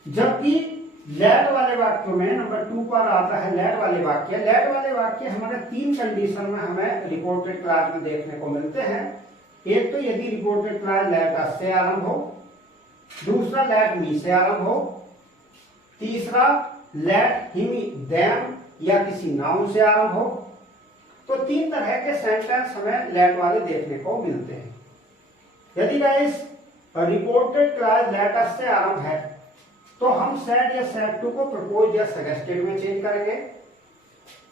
जबकि लेट वाले वाक्यों में नंबर 2 पर आता है लेट वाले वाक्य। लेट वाले वाक्य हमारे 3 कंडीशन में हमें रिपोर्टेड क्लास में देखने को मिलते हैं। एक तो यदि रिपोर्टेड क्लास लेट अस से आरंभ हो, दूसरा लेट मी से आरंभ हो, तीसरा लेट हिम देम या किसी नाउन से आरंभ हो। तो 3 तरह के सेंटेंस हमें लेट वाले देखने को मिलते हैं। यदि guys reported class let us से आरंभ है तो हम सैड या सैड टू को प्रपोज या सजेस्टेड में चेंज करेंगे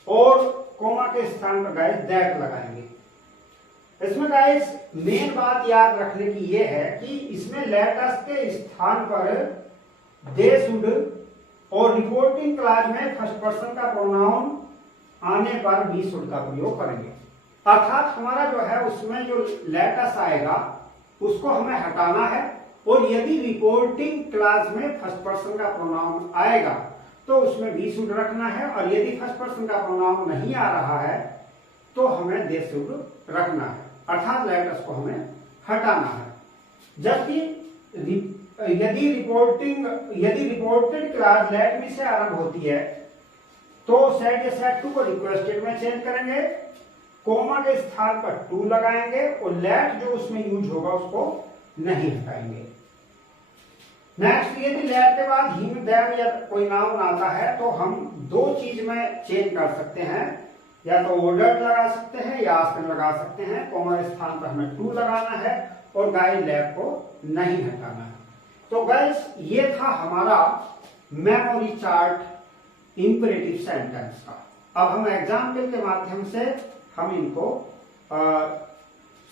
और कोमा के स्थान पर गाइस दैट लगाएंगे। इसमें गाइस मेन बात याद रखने की यह है कि इसमें लेट अस के स्थान पर दे शुड और रिपोर्टिंग क्लास में फर्स्ट पर्सन का प्रोनाउन आने पर बी शुड का प्रयोग करेंगे। अर्थात हमारा जो है उसमें जो लेट अस आएगा उसको हमें हटाना है, और यदि रिपोर्टिंग क्लास में फर्स्ट पर्सन का प्रोनाउन आएगा तो उसमें बी शुड रखना है, और यदि फर्स्ट पर्सन का प्रोनाउन नहीं आ रहा है तो हमें दे शुड रखना है, अर्थात लेट अस को हमें हटाना है। जबकि यदि रिपोर्टेड क्लास लेट मी से आरंभ होती है तो सैड या सैड टू को रिक्वेस्टेड में चेंज करेंगे, कोमा के स्थान पर टू लगाएंगे और लेट जो उसमें यूज होगा उसको नहीं हटाएंगे। नेक्स्ट, यदि लेट के बाद हिम देम या कोई नाउन आता है तो हम 2 चीज में चेंज कर सकते हैं, या तो ऑर्डर लगा सकते हैं या आस्कन लगा सकते हैं। कोमा के स्थान पर हमें टू लगाना है और गाइस लेट को नहीं हटाना है। तो गाइस ये था हमारा मेमोरी चार्ट इंपरेटिव सेंटेंस का। अब हम एग्जाम्पल के माध्यम से हम इनको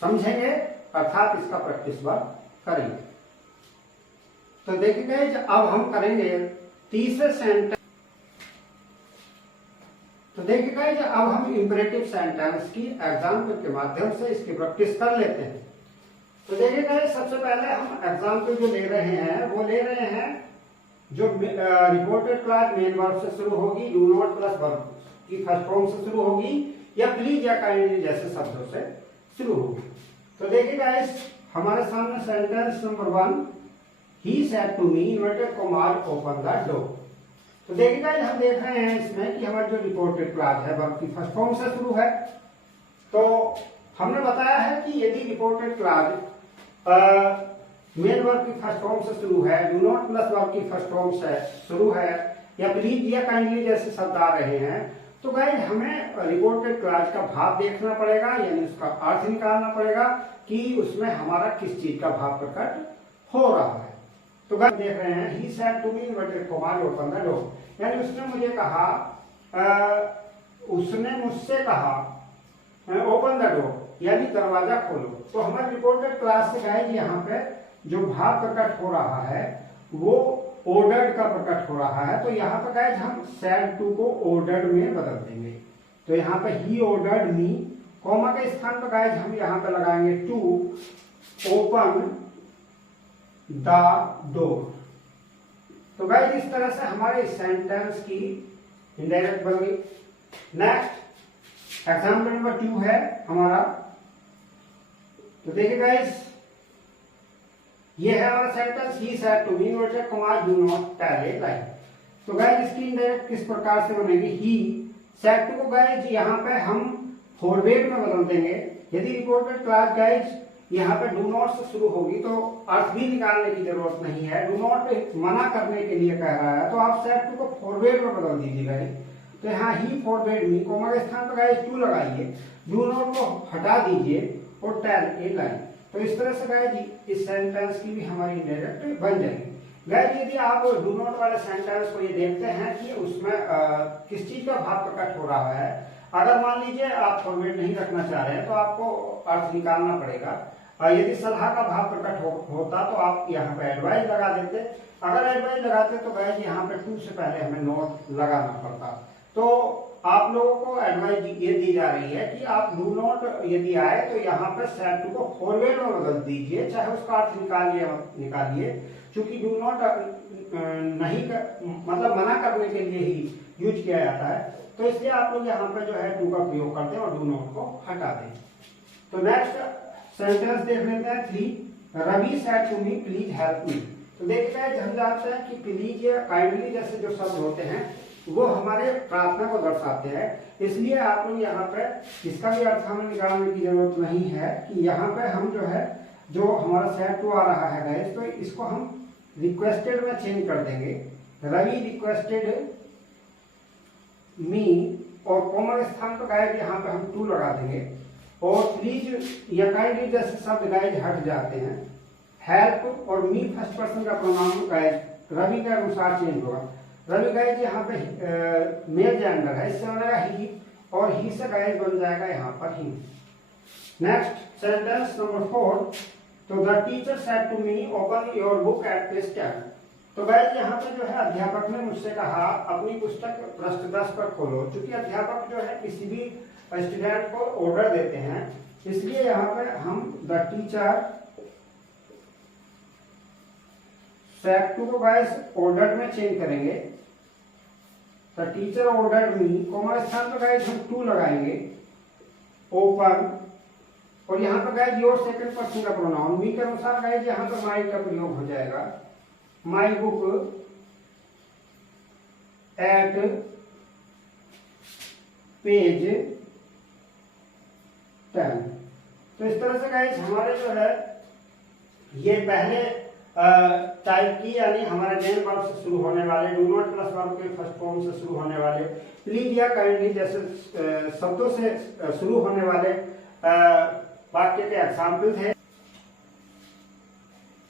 समझेंगे, अर्थात इसका प्रैक्टिस वर्क करेंगे। तो देखिए अब हम करेंगे तीसरे सेंटेंस। तो देखिए अब हम इंपरेटिव सेंटेंस की एग्जाम्पल के माध्यम से इसकी प्रैक्टिस कर लेते हैं। तो देखिए सबसे पहले हम एग्जाम्पल जो ले रहे हैं वो ले रहे हैं जो रिपोर्टेड क्लास मेन वर्ब से शुरू होगी, डू नॉट प्लस वर्ब की फर्स्ट फॉर्म से शुरू होगी, या प्लीज या काइंडली जैसे शब्दों से शुरू होगी। तो देखिए गाइस हमारे सामने sentence number 1, he said to me inverted commas open the door. तो देखिए गाइस हम देख रहे हैं इसमें कि हमारी जो रिपोर्टेड क्लास है वर्ब की फर्स्ट फॉर्म से शुरू है। तो हमने बताया है कि यदि रिपोर्टेड क्लास मेन वर्ब की फर्स्ट फॉर्म से शुरू है, डू नॉट प्लस वर्ब की फर्स्ट फॉर्म से शुरू है, या प्लीज या काइंडली जैसे शब्द आ रहे हैं, तो गाइस हमें रिपोर्टेड क्लास का भाव देखना पड़ेगा, यानी उसका अर्थ निकालना पड़ेगा कि उसमें हमारा किस चीज का भाव प्रकट हो रहा है। तो गाइस देख रहे हैं he said to me inverted commas open the door, यानी उसने मुझे कहा, उसने मुझसे कहा ओपन द डोर, यानी दरवाजा खोलो। तो हमारे रिपोर्टेड क्लास से गाइस यहाँ पे जो भाव प्रकट हो रहा है वो ऑर्डर्ड का प्रकट हो रहा है, तो यहाँ पे गाइज हम सैड टू को ऑर्डर्ड में बदल देंगे। तो यहाँ पे ही ऑर्डर्ड मी, कॉमा के स्थान पर गाइज हम यहाँ पे लगाएंगे टू ओपन द डोर। तो गाइज इस तरह से हमारे सेंटेंस की इनडायरेक्ट बन गई। नेक्स्ट एग्जाम्पल नंबर 2 है हमारा। तो देखिए गाइज, ये है हमारा sentence, he said to me inverted comma do not tell a lie. तो गाइज इसकी इनडायरेक्ट किस प्रकार से बनेगी, ही सेड टू को गाइज यहाँ पे हम फॉरवर्ड में बदल देंगे। यदि रिपोर्टेड क्लास गाइज यहाँ पे डू नॉट से शुरू होगी तो अर्थ भी निकालने की जरूरत नहीं है, डू नॉट मना करने के लिए कह रहा है, तो आप सेड टू को फॉरवर्ड में बदल दीजिए गाइज। तो यहाँ ही फॉरवर्ड मी, कोमा के स्थान पर गाइज टू लगाइए, डू नॉट को हटा दीजिए और टेल ए लाई। तो इस तरह से गाइज इस सेंटेंस की भी हमारी इनडायरेक्ट बन जाएगी। गाइज यदि आप डू नॉट वाले सेंटेंस को ये देखते हैं कि उसमें किस चीज का भाव प्रकट हो रहा है, अगर मान लीजिए आप फॉर्मेट नहीं रखना चाह रहे हैं तो आपको अर्थ निकालना पड़ेगा। यदि सलाह का भाव प्रकट होता तो आप यहाँ पे एडवाइस लगा देते। अगर एडवाइस लगाते तो गाइज यहाँ पे टू से पहले हमें नोट लगाना पड़ता। तो आप लोगों को एडवाइस ये दी जा रही है कि आप डू नॉट यदि आए तो यहाँ पे सेड टू को फॉरवर्ड में बदल दीजिए, चाहे उसका अर्थ निकालिए। चूंकि डू नॉट नहीं मतलब मना करने के लिए ही यूज किया जाता है, तो इसलिए आप लोग यहाँ पे जो है टू का प्रयोग करते हैं और डू नॉट को हटा दें। तो नेक्स्ट सेंटेंस देख लेते हैं 3, Ravi said to me please help me. तो देखिए हम जानते हैं कि प्लीज या काइंडली जैसे जो शब्द होते हैं वो हमारे प्रार्थना को दर्शाते हैं, इसलिए आप लोग यहाँ पे इसका भी अर्थ हमें निकालने की जरूरत नहीं है कि यहाँ पे हम जो है जो हमारा सेड टू आ रहा है गाइस, तो इसको हम रिक्वेस्टेड में चेंज कर देंगे। रवि रिक्वेस्टेड मी और कोमा के स्थान पर गाइस यहाँ पे हम टू लगा देंगे और प्लीज या काइंडली जैसे शब्द गाइस हट जाते हैं। हेल्प और मी फर्स्ट पर्सन का प्रोनाउन गाइस रवि के अनुसार चेंज होगा। रवि गाइस यहाँ पे मेल जेंडर है, इससे बनेगा ही और ही से गाइस बन जाएगा यहाँ पर ही। नेक्स्ट सेंटेंस नंबर 4, तो the teacher said to me open your book at page 10। तो गाइस यहाँ पे जो है अध्यापक ने मुझसे कहा अपनी पुस्तक पृष्ठ 10 पर खोलो। चूंकि अध्यापक जो है किसी भी स्टूडेंट को ऑर्डर देते हैं, इसलिए यहाँ पे हम द टीचर सेड टू को गाइस ऑर्डर में चेंज करेंगे। The teacher ordered me, comma स्थान पर गाइस हम टू लगाएंगे, ओपन और यहाँ पर गाइस योर सेकंड पर्सन का प्रोनाउन मी के अनुसार गाइस यहाँ पर माई का प्रयोग हो जाएगा। My book at page 10। तो इस तरह से गाइस हमारे जो है ये पहले टाइप की यानी हमारे मेन वर्ब से शुरू होने वाले, डू नॉट प्लस वर्ब के फर्स्ट फॉर्म से शुरू होने वाले, प्लीज या काइंडली जैसे शब्दों से शुरू होने वाले वाक्य के एग्जाम्पल थे।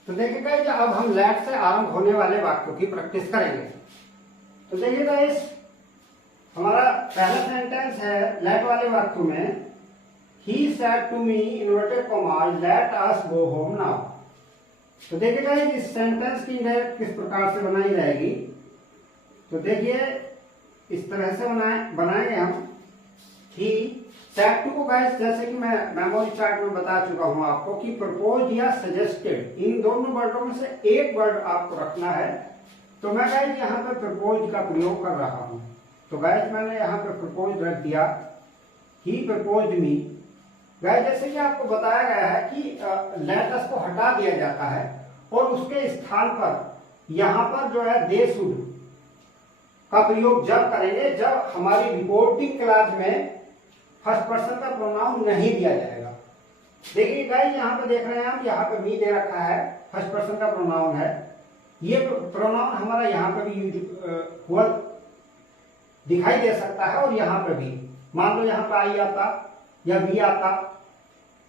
तो देखिए गाइस अब हम लेट से आरंभ होने वाले वाक्यों की प्रैक्टिस करेंगे। तो देखिए गाइस हमारा पहला सेंटेंस है लेट वाले वाक्यों में, he said to me inverted comma let us go home now. तो देखिए गाइस इस सेंटेंस की इनडायरेक्ट किस प्रकार से बनाई जाएगी। तो देखिए इस तरह से बनाएंगे हम। ही सेड टू को गाइस जैसे कि मैं मेमोरी चार्ट में बता चुका हूं आपको कि प्रपोज या सजेस्टेड इन दोनों वर्डों में से एक वर्ड आपको रखना है। तो मैं गाइस यहाँ पे प्रपोज का प्रयोग कर रहा हूं। तो गाइस मैंने यहाँ पे प्रपोज रख दिया, ही प्रपोज मी। गाइस जैसे कि आपको बताया गया है कि लेट अस को हटा दिया जाता है और उसके स्थान पर यहाँ पर जो है दे शुड का प्रयोग जब करेंगे जब हमारी रिपोर्टिंग क्लास में फर्स्ट पर्सन का प्रोनाउन नहीं दिया जाएगा। देखिए गाइस यहाँ पे देख रहे हैं हम, यहाँ पे मी दे रखा है, फर्स्ट पर्सन का प्रोनाउन है। ये प्रोनाउन हमारा यहाँ पे भी यूज हुआ दिखाई दे सकता है और यहाँ पे भी मान लो यहाँ पे आई आता या बी आता,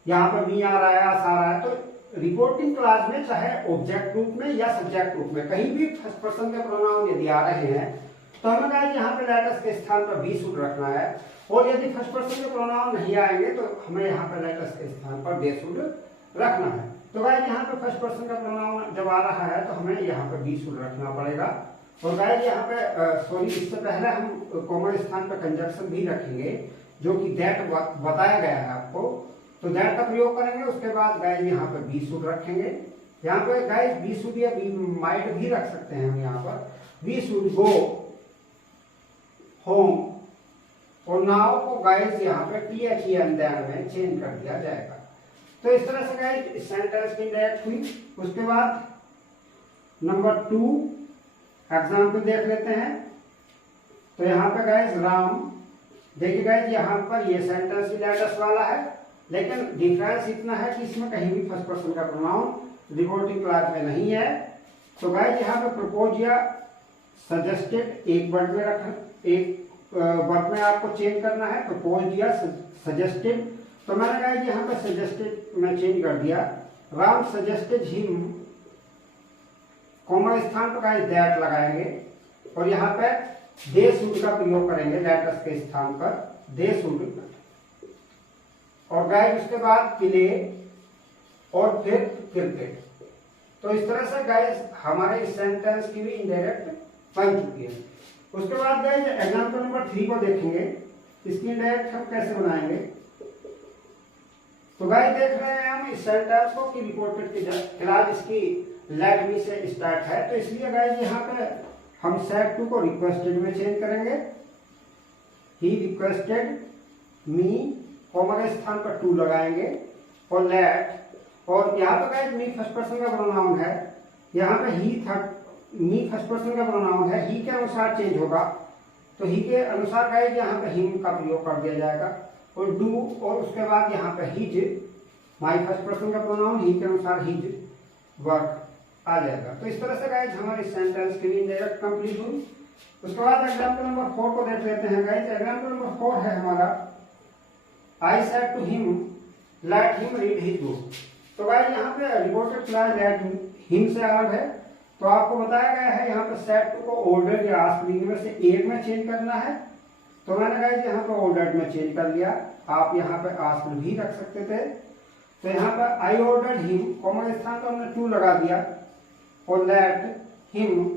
यहाँ पे मी आ रहा है, आस आ रहा है। तो रिपोर्टिंग क्लास में चाहे ऑब्जेक्ट रूप में या सब्जेक्ट रूप में कहीं भी फर्स्ट पर्सन के प्रोनाउन यदि आ रहे हैं तो हमें गाइस यहाँ पे लेटस के स्थान पर बी शुड रखना है और यदि फर्स्ट पर्सन के प्रोनाउन नहीं आएंगे तो हमें यहाँ पे लेटस के स्थान पर दे शुड रखना है। तो गाइस यहाँ पे फर्स्ट पर्सन का प्रोनाउन जब आ रहा है तो हमें यहाँ पे बी शुड रखना पड़ेगा। और गाइस यहाँ पे सॉरी, इससे पहले हम कॉमन स्थान पर कंजक्शन भी रखेंगे, जो कि दैट बताया गया है आपको, तो दैट का प्रयोग करेंगे। उसके बाद गाइस यहाँ पे बी शुड रखेंगे। यहाँ पे गाइस बी शुड या बी माइट भी रख सकते हैं हम यहाँ पर। वी शुड गो होम, और नाउ को गाइस यहाँ पे THEN में चेंज कर दिया जाएगा। तो इस तरह से गाइस सेंटेंस की डायरेक्ट हुई। उसके बाद नंबर 2 एग्जाम्पल देख लेते हैं। तो यहाँ पे गाइस राम, देखिए गाइस यहाँ पर ये सेंटेंस भी लेटर्स वाला है, लेकिन डिफरेंस इतना है कि इसमें कहीं भी फर्स्ट पर्सन का प्रोनाउन रिपोर्टिंग क्लास में नहीं है। तो गाइस यहाँ पे प्रपोज या सजेस्टेड एक वर्ड में रखना, एक वर्ड में आपको चेंज करना है, प्रपोज या सजेस्टेड। तो मैंने गाइस यहाँ पे सजेस्टेड में चेंज कर दिया। राम सजेस्टेड हिम, कॉमा स्थान पर गाइस दैट लगाएंगे और यहाँ पे दे शुड का प्रयोग करेंगे लेटर्स के स्थान पर, दे शुड। और गाइस उसके बाद प्ले और फिर क्रिकेट। तो इस तरह से गाइस हमारे इस सेंटेंस की भी इनडायरेक्ट बन चुकी है। उसके बाद गाइस एग्जांपल नंबर 3 को देखेंगे, इसकी इनडायरेक्ट हम कैसे बनाएंगे। तो गाइस देख रहे हैं हम इस सेंटेंस को कि रिपोर्टेड क्लास इसकी लेट मी से स्टार्ट है, तो इसलिए गाइस यहाँ पे हम सेट टू को रिक्वेस्टेड में चेंज करेंगे। ही रिक्वेस्टेड मी, कॉमा के स्थान पर टू लगाएंगे और लेट। और यहाँ पे गाइस मी फर्स्ट पर्सन का प्रोनाउन है, यहाँ पे ही मी फर्स्ट पर्सन का प्रोनाउन है, ही के अनुसार चेंज होगा। तो ही के अनुसार गाइस यहाँ पे हिम का प्रयोग कर दिया जाएगा और डू, और उसके बाद यहाँ पे हिज, माई फर्स्ट पर्सन का प्रोनाउन, ही के अनुसार हिज वर्क आ जाएगा। तो इस तरह से गाइस हमारी सेंटेंस की डायरेक्ट कंप्लीट हुई। उसके बाद एग्जांपल नंबर 4 को देख लेते हैं गाइस। एग्जांपल नंबर 4 है हमारा, I said to him let him read his book. तो गाइस यहाँ पे रिपोर्टेड क्लास लेट हिम से अलग है, तो आपको बताया गया है यहाँ पे सेड टू को ऑर्डर या आस्क्ड में से एक में चेंज करना है। तो मैंने गाइस यहाँ पे ऑर्डर्ड में चेंज कर लिया, आप यहाँ पे आस्क्ड भी रख सकते थे। तो यहाँ पर आई ऑर्डर्ड हिम, कॉमा स्थान पर हमने टू लगा दिया और लेट हिम,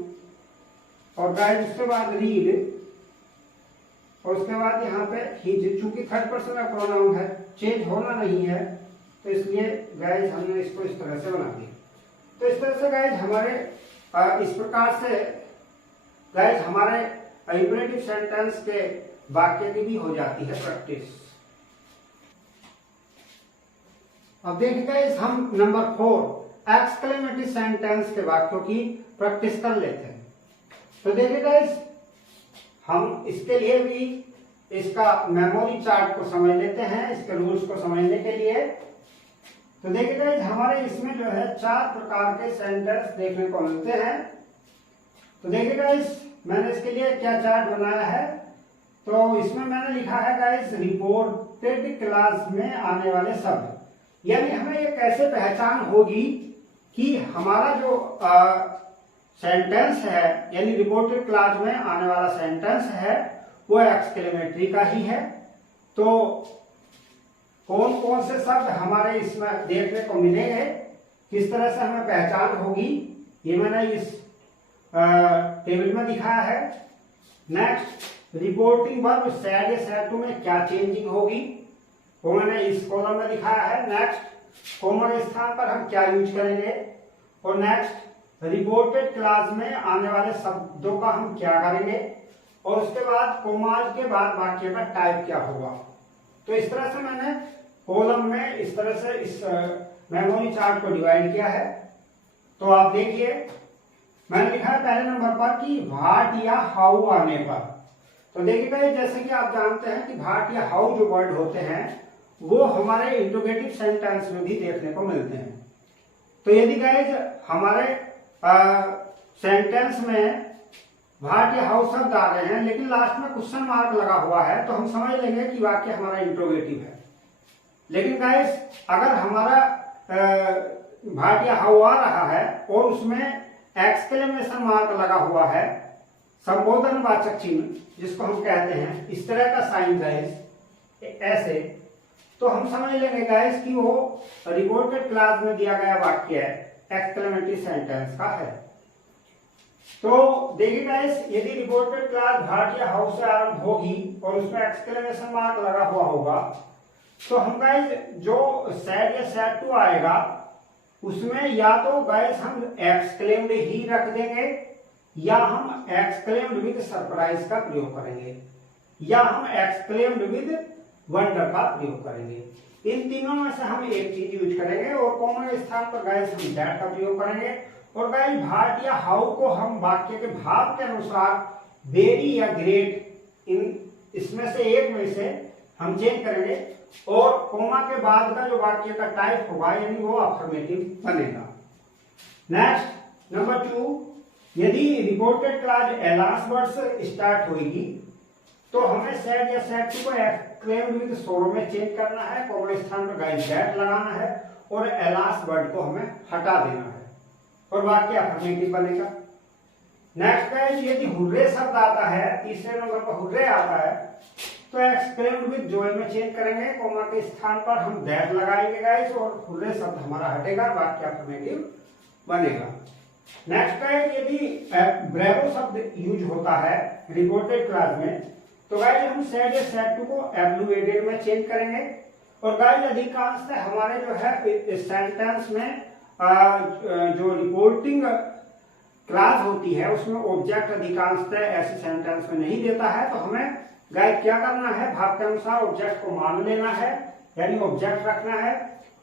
और गाइस उसके बाद रीड, और उसके बाद यहाँ पे हिज, चूंकि थर्ड पर्सन का प्रोनाउन है, चेंज होना नहीं है, तो इसलिए गाइस हमने इसको इस तरह से बना दिया। तो इस तरह से गाइस हमारे इस प्रकार से गाइस हमारे इंपेरेटिव सेंटेंस के वाक्य की भी हो जाती है प्रैक्टिस। अब देखिए गाइस हम नंबर 4 एक्सक्लेमेटरी सेंटेंस के वाक्यों की प्रैक्टिस कर लेते हैं। तो देखिए गाइस हम इसके लिए भी इसका मेमोरी चार्ट को समझ लेते हैं, इसके रूल्स को समझने के लिए। तो देखिए गाइस हमारे इसमें जो है 4 प्रकार के सेंटेंस देखने को मिलते हैं। तो देखिए गाइस मैंने इसके लिए क्या चार्ट बनाया है। तो इसमें मैंने लिखा है गाइस रिपोर्टेड क्लास में आने वाले शब्द, यानी हमें ये कैसे पहचान होगी कि हमारा जो सेंटेंस है, यानी रिपोर्टेड क्लास में आने वाला सेंटेंस है वो एक्सक्लेमेटरी का ही है। तो कौन कौन से शब्द हमारे इसमें देखने को मिलेंगे, किस तरह से हमें पहचान होगी, ये मैंने इस टेबल में दिखाया है। नेक्स्ट रिपोर्टिंग वर्ब सैड या सैड टू में क्या चेंजिंग होगी वो मैंने इस कॉलम में दिखाया है। नेक्स्ट कॉमन स्थान पर हम क्या यूज करेंगे, और नेक्स्ट रिपोर्टेड क्लास में आने वाले शब्दों का हम क्या करेंगे, और उसके बाद कोमाज के बाद वाक्य का टाइप क्या होगा। तो इस तरह से मैंने कॉलम में इस तरह से इस मेमोरी चार्ट को डिवाइड किया है। तो आप देखिए मैंने लिखा है पहले नंबर पर कि व्हाट या हाउ आने पर। तो देखिएगा जैसे कि आप जानते हैं कि व्हाट या हाउ जो वर्ड होते हैं वो हमारे इंट्रोगेटिव सेंटेंस में भी देखने को मिलते हैं। तो यदि गाइज हमारे सेंटेंस में व्हाट या हाउ शब्द आ रहे हैं लेकिन लास्ट में क्वेश्चन मार्क लगा हुआ है तो हम समझ लेंगे कि वाक्य हमारा इंट्रोगेटिव है। लेकिन गाइज अगर हमारा व्हाट या हाउ आ रहा है और उसमें एक्सक्लेमेशन मार्क लगा हुआ है, संबोधनवाचक चिन्ह जिसको हम कहते हैं, इस तरह का साइन गाइज ऐसे, तो हम समझ लेंगे गाइस कि वो रिपोर्टेड क्लास में दिया गया वाक्य एक्सक्लेमेटरी सेंटेंस का है। तो देखिए गाइस, यदि रिपोर्टेड क्लास भाट या हाउ से आरंभ होगी और उसमें एक्सक्लेमेशन मार्क लगा हुआ होगा, तो हम गाइस जो सैड या सैड टू आएगा उसमें या तो गाइस हम एक्सक्लेम्ड ही रख देंगे, या हम एक्सक्लेम्ड विद सरप्राइज का प्रयोग करेंगे, या हम एक्सक्लेम्ड विद वंडर का प्रयोग करेंगे। इन तीनों में से हम एक चीज यूज करेंगे और कॉमन स्थान पर गाइस हम दैट का प्रयोग करेंगे। और गाइस भाट या हाउ को हम वाक्य के भाव के अनुसार वेरी या ग्रेट इन इसमें से एक में से हम चेंज करेंगे, और कोमा के बाद का जो वाक्य का टाइप होगा यानी वो अफर्मेटिव बनेगा। नेक्स्ट नंबर 2, यदि रिपोर्टेड क्लास एलास वर्ड से स्टार्ट होगी तो हमें सैड या सैड टू को एक्सक्लेम्ड विद सोरो में चेंज करना है, कॉमन स्थान पर गाइस दैट लगाना है और एलास वर्ड को हमें हटा देना है और वाक्य अफर्मेटिव बनेगा। नेक्स्ट गाइस, यदि हुर्रे शब्द आता है, तीसरे नंबर पर हुर्रे आता है, तो एक्सक्लेम्ड विद जॉय में चेंज करेंगे, कोमा के स्थान पर हम दैट लगाएंगे गाइस और हुर्रे शब्द हमारा हटेगा, वाक्य अफर्मेटिव बनेगा। नेक्स्ट गाइस, यदि ब्रेवो शब्द यूज होता है रिपोर्टेड क्लास में, तो गाइस हम सैड या सैड टू को एब्लुएटेड में चेंज करेंगे। और गाइस अधिकांशतः हमारे जो है सेंटेंस में जो रिपोर्टिंग क्लास होती है उसमें ऑब्जेक्ट अधिकांशतः ऐसे सेंटेंस में नहीं देता है, तो हमें गाइस क्या करना है, भाव के अनुसार ऑब्जेक्ट को मान लेना है, यानी ऑब्जेक्ट रखना है।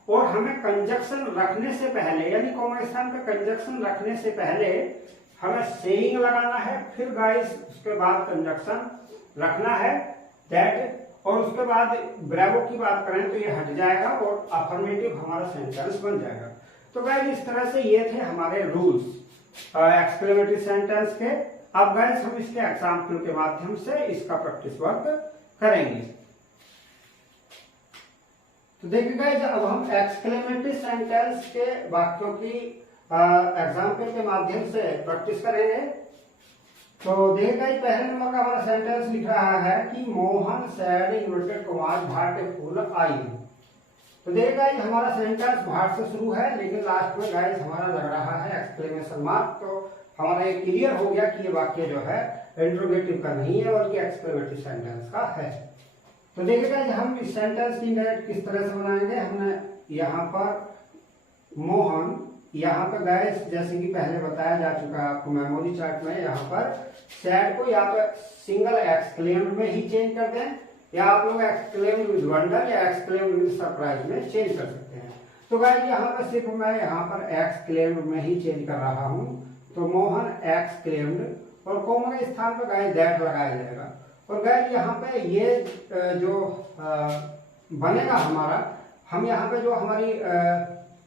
और हमें कंजक्शन रखने से पहले यानी कॉमन स्थान पे कंजक्शन रखने से पहले हमें सेइंग लगाना है, फिर गाइस उसके बाद कंजक्शन रखना है दैट, और उसके बाद ब्रेवो की बात करें तो ये हट जाएगा और अफर्मेटिव हमारा सेंटेंस बन जाएगा। तो गाइस इस तरह से ये थे हमारे रूल्स एक्सक्लेमेटरी सेंटेंस के। अब गाइस हम इसके एग्जाम्पल के माध्यम से इसका प्रैक्टिस वर्क करेंगे। तो देखिए गाइस, अब हम एक्सक्लेमेटरी सेंटेंस के वाक्यों की एग्जाम्पल के माध्यम से प्रैक्टिस करेंगे। तो देखिए गाइस, पहले नंबर का हमारा सेंटेंस लिख रहा है कि मोहन सैड इन्वर्टेड कॉमास भाट फूल आई। तो देखिए गाइस, हमारा सेंटेंस भाट से शुरू है लेकिन लास्ट में गाइस हमारा लग रहा है एक्सक्लेमेशन मार्क। तो हमारा ये क्लियर हो गया कि ये वाक्य जो है इंट्रोगेटिव का नहीं है बल्कि एक्सक्लेमेटरी सेंटेंस का है। तो देखिए गाइस, हम इस सेंटेंस की इंडायरेक्ट किस तरह से बनाएंगे। हमने यहाँ पर मोहन, यहाँ पर गाइस जैसे कि पहले बताया जा चुका है आपको मेमोरी चार्ट में, यहाँ पर सैड को या तो सिंगल एक्सक्लेम्ड में ही चेंज कर दें, या आप लोग एक्सक्लेम्ड विद वंडर या एक्सक्लेम्ड विद सरप्राइज में चेंज कर सकते हैं। तो गाइस यहाँ पर सिर्फ मैं यहाँ पर एक्सक्लेम्ड में ही चेंज कर रहा हूँ। तो मोहन एक्सक्लेम्ड और कॉमन स्थान पर गाइस दैट लगाया जाएगा। और गाइस यहाँ पे ये जो बनेगा हमारा, हम यहाँ पे जो हमारी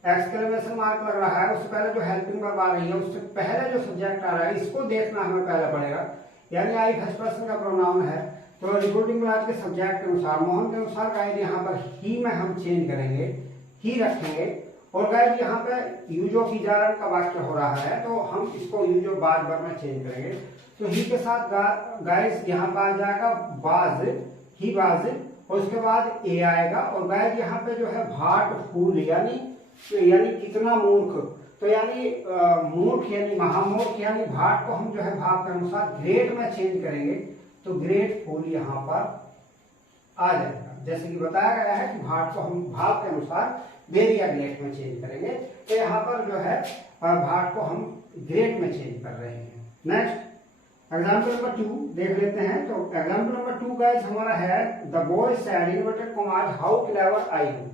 एक्सक्लेमेशन मार्क लग रहा है उससे पहले जो हेल्पिंग वर्ब आ रही है उससे पहले जो सब्जेक्ट आ रहा है इसको देखना हमें पहले पड़ेगा। यानी आई फर्स्ट पर्सन का प्रोनाउन है, तो रिपोर्टिंग क्लास के सब्जेक्ट के अनुसार मोहन के अनुसार गाइस यहाँ पर ही में हम चेंज करेंगे, ही रखेंगे। और गाइस यहाँ पे यूज ऑफ इजारन का वाक्य हो रहा है तो हम इसको यूज ऑफ बाज वर्ब में चेंज करेंगे। तो ही के साथ गाइस यहाँ पर आ जाएगा बाज, ही बाज, और उसके बाद ए आएगा। और गाइस यहाँ पे जो है भाट फूल यानी कितना मूर्ख, तो यानी मूर्ख यानी महामूर्ख यानी भाट को हम जो है भाव के अनुसार ग्रेट में चेंज करेंगे। तो ग्रेट फूल यहाँ पर आ जाएगा। जैसे कि बताया गया है कि भाट को हम भाव के अनुसार वेरी या ग्रेट में चेंज करेंगे, तो यहाँ पर जो है भाट को हम ग्रेट में चेंज कर रहे हैं। नेक्स्ट एग्जाम्पल नंबर 2 देख लेते हैं। तो एग्जाम्पल नंबर 2 गाइस हमारा है the boy sad inverted commas how clever I am.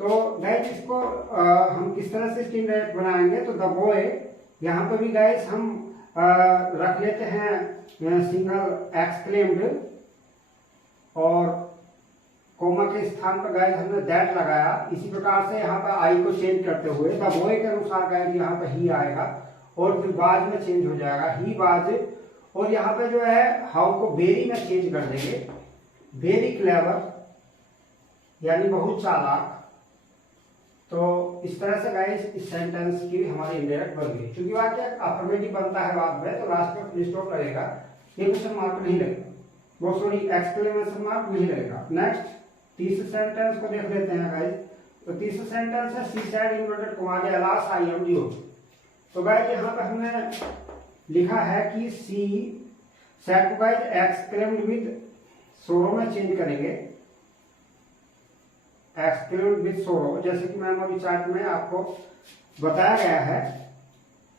तो गाइस इसको हम किस तरह से इसकी इंडायरेक्ट बनाएंगे। तो द बॉय यहाँ पे भी गाइस हम रख लेते हैं सिंगल एक्सक्लेम्ड और कोमा के स्थान पर गाइस हमने दैट लगाया। इसी प्रकार से यहाँ पर आई को चेंज करते हुए द बॉय के अनुसार गाइस यहाँ पे ही आएगा और फिर बाज में चेंज हो जाएगा, ही बाज। और यहाँ पे जो है हाउ को वेरी में चेंज कर देंगे, वेरी क्लेवर यानी बहुत चालाक। तो इस तरह से गाइस इस सेंटेंस की हमारी इंडायरेक्ट बन गई। चूंकि वाक्य अफर्मेटिव बनता है बाद में तो लास्ट में फुल स्टॉप लगेगा, ये क्वेश्चन मार्क नहीं लगेगा, वो सॉरी एक्सक्लेमेशन मार्क नहीं लगेगा। नेक्स्ट तीसरे सेंटेंस को देख लेते हैं गाइस। तो तीसरा सेंटेंस है she said inverted comma alas I am due. तो गाइस यहाँ पे हमने लिखा है कि शी सेड को गाइस एक्सक्लेम्ड विद सोरो में चेंज करेंगे, एक्सक्लेम्ड विद सोरो, जैसे कि मेमोरी चार्ट में आपको बताया गया है।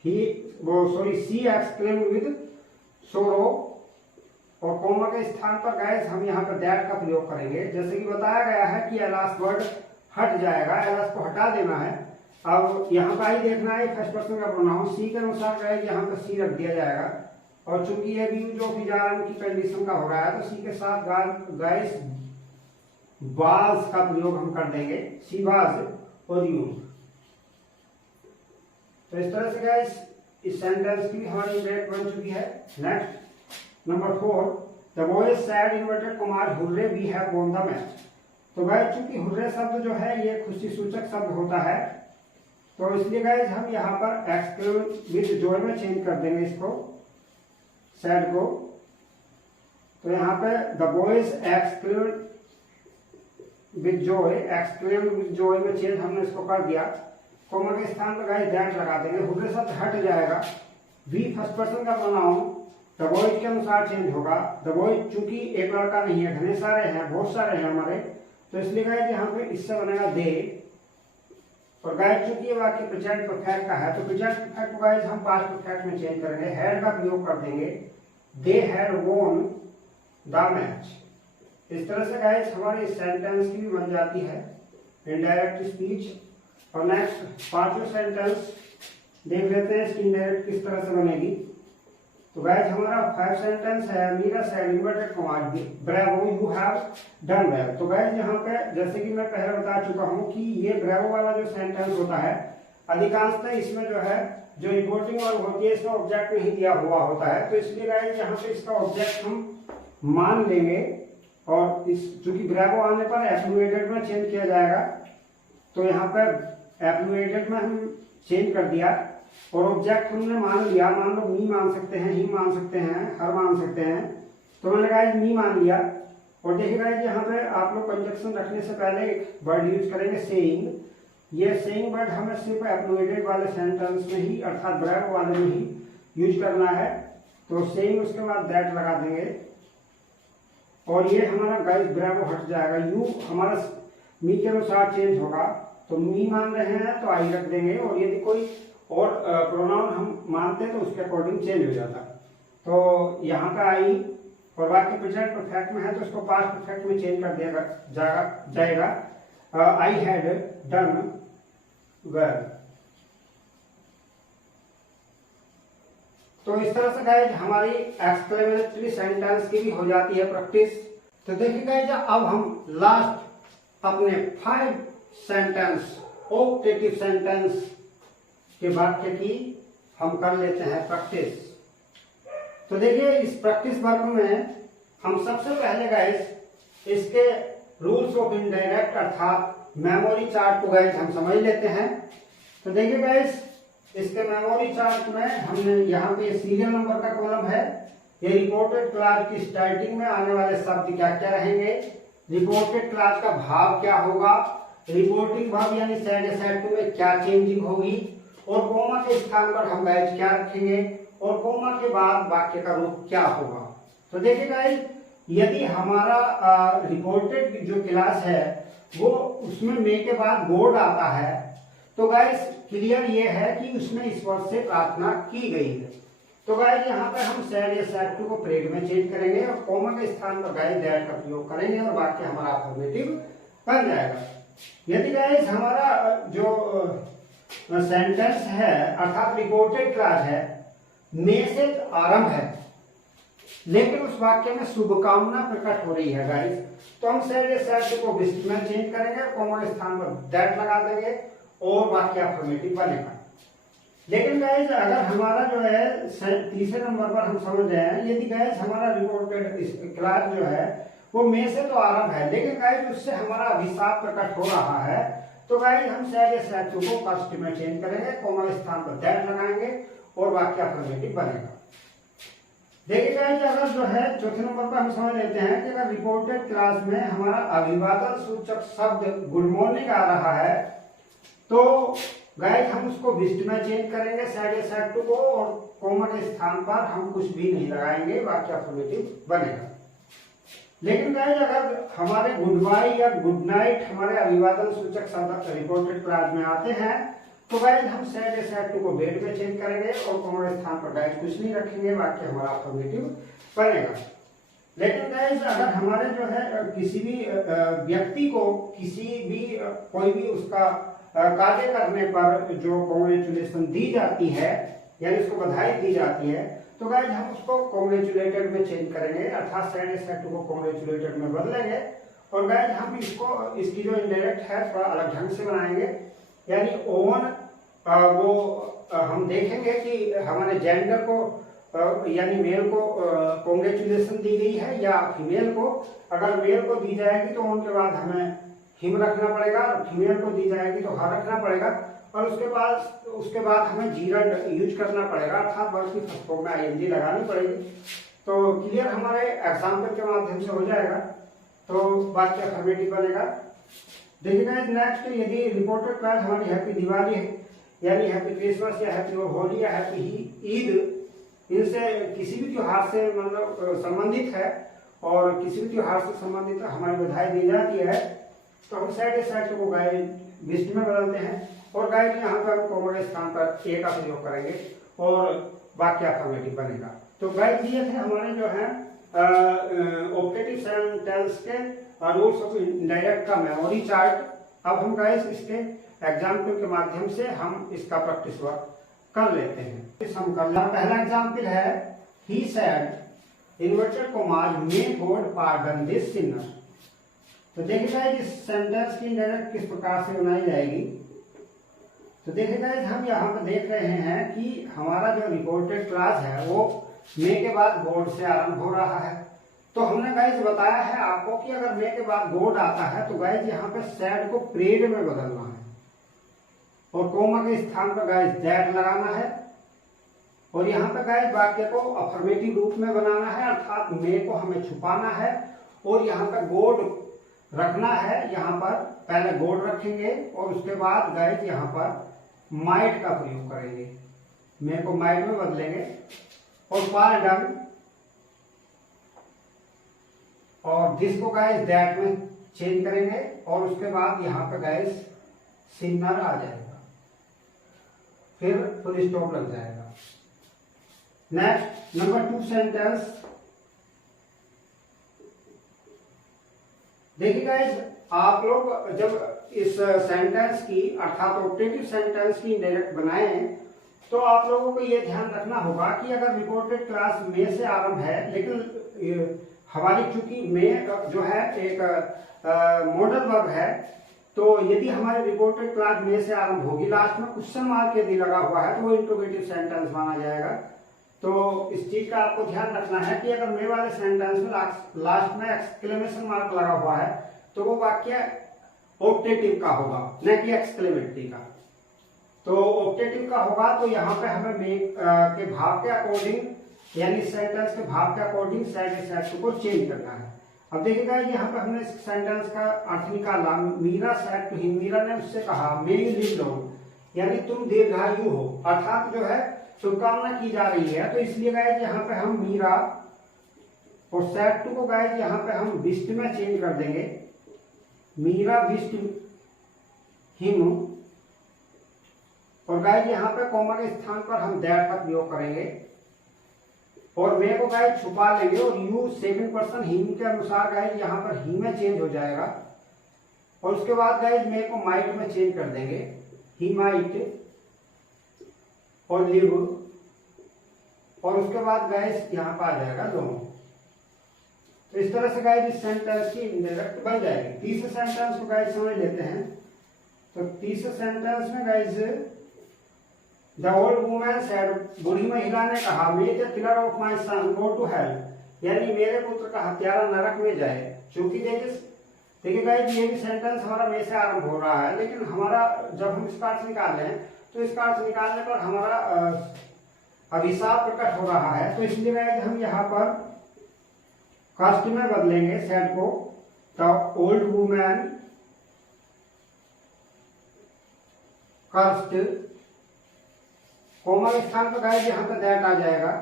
शी एक्सक्लेम्ड विद सोरो, और कोमा के स्थान पर गाइस हम यहाँ पर दैट का प्रयोग करेंगे। जैसे कि बताया गया है कि एलास वर्ड हट जाएगा, एलास को हटा देना है। अब यहाँ पर ही देखना है फर्स्ट पर्सन का प्रोनाउन सी के अनुसार गाइस यहाँ पर सी रख दिया जाएगा, और चूंकि ये भी जो फिजारम की कंडीशन का हो रहा है तो सी के साथ गाइस वाज का प्रयोग हम कर देंगे, सी वाज और यू। तो इस तरह से गाइस इस सेंटेंस की हमारी ब्रेक बन चुकी है। Next number 4, the boys said inverted comma hurray we have won the match. तो गाइस चूंकि हुर्रे शब्द जो है ये खुशी सूचक शब्द होता है, तो इसलिए गाइस हम यहाँ पर एक्सक्लेम विद जॉय में चेंज कर देंगे इसको, सेड को। तो यहाँ पे the boys exclaim with Joy, exclaim with Joy में चेंज हमने इसको कर दिया। कोमा के स्थान पर गाइस दैट लगा देंगे, हुर्रे शब्द हट जाएगा। वी फर्स्ट पर्सन का प्रोनाउन द बॉयज के अनुसार चेंज होगा। द बॉयज चूंकि एक लड़का नहीं है, घने सारे हैं, बहुत सारे हैं हमारे, तो इसलिए गाइस यहाँ पे इससे बनेगा दे। और गाइस चूंकि ये वाक्य प्रेजेंट परफेक्ट का है तो प्रेजेंट परफेक्ट को गाइस हम पास्ट परफेक्ट में चेंज करेंगे, हैड का प्रयोग कर देंगे, they had won the match. इस तरह से गाइस हमारी सेंटेंस की भी बन जाती है इनडायरेक्ट स्पीच। और नेक्स्ट पांचवें सेंटेंस देख लेते हैं इसकी इनडायरेक्ट किस तरह से बनेगी। तो गाइस हमारा 5 सेंटेंस है Meera said inverted comma bravo you have done well. तो गाइस यहाँ पे जैसे कि मैं पहले बता चुका हूँ कि ये ब्रेवो वाला जो सेंटेंस होता है अधिकांशतः इसमें जो है जो रिपोर्टिंग वर्ब होती है इसका ऑब्जेक्ट नहीं दिया हुआ होता है, तो इसलिए गाइस यहाँ पे इसका ऑब्जेक्ट हम मान लेंगे। और इस चूंकि ब्रेवो आने पर एप्लुएटेड में चेंज किया जाएगा, तो यहाँ पर एप्लुएटेड में हम चेंज कर दिया और ऑब्जेक्ट हमने मान लिया। मान लो मी मान सकते हैं, ही मान सकते हैं, हर मान सकते हैं, तो मैंने गाइस मी मान लिया। और देखिए गाइस यहाँ पे आप लोग कंजक्शन रखने से पहले एक वर्ड यूज करेंगे सेइंग। ये सेइंग वर्ड हमें सिर्फ एप्लुएटेड वाले सेंटेंस में ही अर्थात ब्रेव वाले में ही यूज करना है। तो सेइंग उसके बाद दैट लगा देंगे और ये हमारा गाइस ब्रेवो हट जाएगा। यू हमारा मी के अनुसार चेंज होगा, तो मी मान रहे हैं तो आई रख देंगे, और यदि कोई और प्रोनाउन हम मानते हैं तो उसके अकॉर्डिंग चेंज हो जाता। तो यहाँ पे आई और वाक्य प्रेजेंट परफेक्ट में है तो इसको पास्ट परफेक्ट में चेंज कर दिया जाएगा आई हैड डन वेल। तो इस तरह से गाइस हमारी एक्सक्लेमेटरी सेंटेंस की भी हो जाती है प्रैक्टिस। तो देखिए गाइस अब हम लास्ट अपने 5 सेंटेंस ऑक्टेटिव सेंटेंस के वाक्य की हम कर लेते हैं प्रैक्टिस। तो देखिए इस प्रैक्टिस वर्क में हम सबसे पहले गाइस इसके रूल्स ऑफ इनडायरेक्ट अर्थात मेमोरी चार्ट को गाइस हम समझ लेते हैं। तो देखिए गाइस इसके मेमोरी चार्ट में हमने यहाँ पे सीरियल नंबर का कॉलम है। ये रिपोर्टेड क्लास की स्टार्टिंग में आने वाले शब्द क्या क्या रहेंगे, रिपोर्टेड क्लास का भाव क्या होगा, रिपोर्टिंग भाव यानी सेड सेड टू में क्या चेंजिंग होगी, और कोमा के स्थान पर हम गाइस क्या रखेंगे, और कोमा के बाद वाक्य का रूप क्या होगा। तो देखिए गाइस यदि हमारा रिपोर्टेड जो क्लास है वो उसमें मे के बाद बोर्ड आता है, तो गाइस क्लियर ये है कि उसमें इस वर्ड से प्रार्थना की गई है। तो गाइस यहाँ पे हम सेड या सेड टू को प्रेड में चेंज करेंगे और कोमा के स्थान पर गाइस दैट का प्रयोग करेंगे और वाक्य हमारा अफर्मेटिव बन जाएगा। यदि गाइस हमारा जो सेंटेंस है अर्थात रिपोर्टेड क्लास है, मे से आरंभ है लेकिन उस वाक्य में शुभकामना प्रकट हो रही है गाइस, तो हम सेड या सेड टू को विस्क में चेंज करेंगे, कोमा के स्थान पर दैट लगा देंगे और वाक्य अफर्मेटिव बनेगा। लेकिन गाइस अगर हमारा जो है तीसरे नंबर पर हम समझ रहे हैं, यदि गाइस हमारा रिपोर्टेड क्लास जो है वो मे से तो आरंभ है लेकिन गाइस उससे हमारा अभिशाप प्रकट हो रहा है, तो गाइस हम सेड या सेड टू को फर्स्ट में चेंज करेंगे, कोमा के स्थान पर दैट लगाएंगे और वाक्य अफर्मेटिव बनेगा। देखिए गाइस, अगर जो है चौथे नंबर पर हम समझ लेते हैं कि अगर रिपोर्टेड क्लास में हमारा अभिवादन सूचक शब्द गुड मॉर्निंग आ रहा है तो गाइस हम उसको विस्ट में चेंज करेंगे साइड ए साइड टू को, और कॉमा के स्थान पर हम कुछ भी नहीं लगाएंगे, वाक्य अफर्मेटिव बनेगा। लेकिन गाइस अगर हमारे गुड बाय या गुड नाइट हमारे अभिवादन सूचक शब्द रिपोर्टेड क्लास में आते हैं तो गाइस हम साइड ए साइड टू को बेड में चेंज करेंगे और कॉमा के स्थान पर गाइस कुछ नहीं रखेंगे, वाक्य हमारा अफर्मेटिव बनेगा। लेकिन गाइस अगर हमारे जो है किसी भी व्यक्ति को किसी भी कोई भी उसका कार्य करने पर जो कॉन्ग्रेचुलेशन दी जाती है यानी उसको बधाई दी जाती है तो गाइस हम उसको कॉन्ग्रेचुलेटेड में चेंज करेंगे, अर्थात साइड ए साइड टू को कॉन्ग्रेचुलेटेड में बदलेंगे। और गाइस हम इसकी जो इनडायरेक्ट है थोड़ा अलग ढंग से बनाएंगे, यानी ओन हम देखेंगे कि हमारे जेंडर को यानी मेल को कॉन्ग्रेचुलेशन दी गई है या फीमेल को। अगर मेल को दी जाएगी तो उनके बाद हमें हिम रखना पड़ेगा, और फीमेल को दी जाएगी तो हर रखना पड़ेगा, और उसके बाद हमें जीरंड यूज करना पड़ेगा, अर्थात वर्ब की फर्स्ट फॉर्म में आईएनजी लगानी पड़ेगी। तो क्लियर हमारे एग्जाम्पल के माध्यम से हो जाएगा, तो वाक्य अफर्मेटिव बनेगा। देखिएगा नेक्स्ट, यदि रिपोर्टेड क्लास हमारी हैप्पी दिवाली है यानी हैप्पी क्रिसमस या हैप्पी होली या हैप्पी ईद, इनसे किसी भी त्योहार से मतलब संबंधित है और किसी भी त्योहार से संबंधित हमारी बधाई दी जाती है तो हम साइड ए साइड को गाइड लिस्ट में बदलते हैं, और गाइड यहाँ पर हम कॉमा के स्थान पर ए का प्रयोग करेंगे और वाक्य अफर्मेटिव बनेगा। तो गाइड दिए थे हमारे जो है ऑब्जेक्टिव सेंटेंस के रूल्स ऑफ इनडायरेक्ट का मेमोरी चार्ट। अब हम गाइस इसके एग्जाम्पल के माध्यम से हम इसका प्रैक्टिस वर्क कर लेते हैं। हम कर लें। पहला एग्जाम्पल है he said inverted commas may God pardon this Sinner. तो देखिएगा इस सेंटेंस की इनडायरेक्ट किस प्रकार से बनाई जाएगी। तो देखिएगा हम यहाँ पर देख रहे हैं कि हमारा जो रिपोर्टेड क्लास है वो मे के बाद गॉड से आरंभ हो रहा है। तो हमने गाइस बताया है आपको कि अगर मे के बाद गॉड आता है तो गाइस यहाँ पे सैड को प्रेड में बदलना है और कोमा के स्थान पर गाइस दैट लगाना है, और यहाँ पे गाइस वाक्य को अफर्मेटिव रूप में बनाना है, अर्थात मे को हमें छुपाना है और यहाँ पे गॉड रखना है। यहाँ पर पहले गॉड रखेंगे और उसके बाद गाइस यहाँ पर माइट का प्रयोग करेंगे, मे को माइट में बदलेंगे और पार्डन और दिस को गाइस दैट में चेंज करेंगे और उसके बाद यहाँ पे गाइस सिनर आ जाएगा, फिर फुल स्टॉप लग जाएगा। नेक्स्ट नंबर 2 सेंटेंस देखिए गाइस, आप लोग जब इस सेंटेंस की अर्थात ऑब्जेक्टिव सेंटेंस की डायरेक्ट बनाएं तो आप लोगों को यह ध्यान रखना होगा कि अगर रिपोर्टेड क्लास मे से आरंभ है, लेकिन हमारी चूंकि मे जो है एक मॉडल वर्ब है, तो यदि हमारे रिपोर्टेड क्लास मे से आरंभ होगी, लास्ट में क्वेश्चन मार्क यदि लगा हुआ है तो वो इंट्रोगेटिव सेंटेंस माना जाएगा। तो इस चीज का आपको ध्यान रखना है कि अगर मे वाले सेंटेंस में लास्ट में एक्सक्लेमेशन मार्क लगा हुआ है तो वो वाक्य ऑब्जेक्टिव का होगा, न कि एक्सक्लेमेटरी का। तो ऑब्जेक्टिव का होगा तो यहाँ पे हमें मे के भाव के अकॉर्डिंग यानी सेंटेंस के भाव के अकॉर्डिंग साइड को चेंज करना है। अब देखिएगा यहाँ पे हमने इस सेंटेंस का अर्थ निकाला, Meera said to him, Meera ने उससे कहा मे यू लिव लॉन्ग, यानी तुम दीर्घायु हो, अर्थात जो है शुभकामना की जा रही है। तो इसलिए गाइस यहाँ पे हम मीरा और सेड टू को गाइस यहाँ पे हम विस्ट में चेंज कर देंगे, मीरा विस्ट हिम, और गाइस यहाँ पे कॉमा के स्थान पर हम दैट का प्रयोग करेंगे और मे को गाइस छुपा लेंगे और यू सेकंड पर्सन हिम के अनुसार गाइस यहाँ पर ही में चेंज हो जाएगा, और उसके बाद गाइस मे को माइट में चेंज कर देंगे, ही माइट और लिव, और उसके बाद गाइस यहाँ पर आ जाएगा दोनों। तो इस तरह से गाइस इस सेंटेंस की इंडायरेक्ट बन जाएगी। तीसरे सेंटेंस को गाइस समझ लेते हैं। तो तीसरे सेंटेंस में guys the old woman said, बूढ़ी महिला ने कहा, may the killer of my son go to hell, यानी मेरे पुत्र का हत्यारा नरक में जाए। चूंकि देखिए गाइस ये भी सेंटेंस हमारा मे से आरंभ हो रहा है, लेकिन हमारा जब हम इसका अर्थ निकाल रहे हैं तो इसका अर्थ निकालने पर हमारा अभिशाप प्रकट हो रहा है, तो इसलिए गाइस हम यहाँ पर कष्ट में बदलेंगे सैड को। द ओल्ड वुमन कष्ट, कोमल स्थान पर गाइस यहाँ पे दैट आ जाएगा,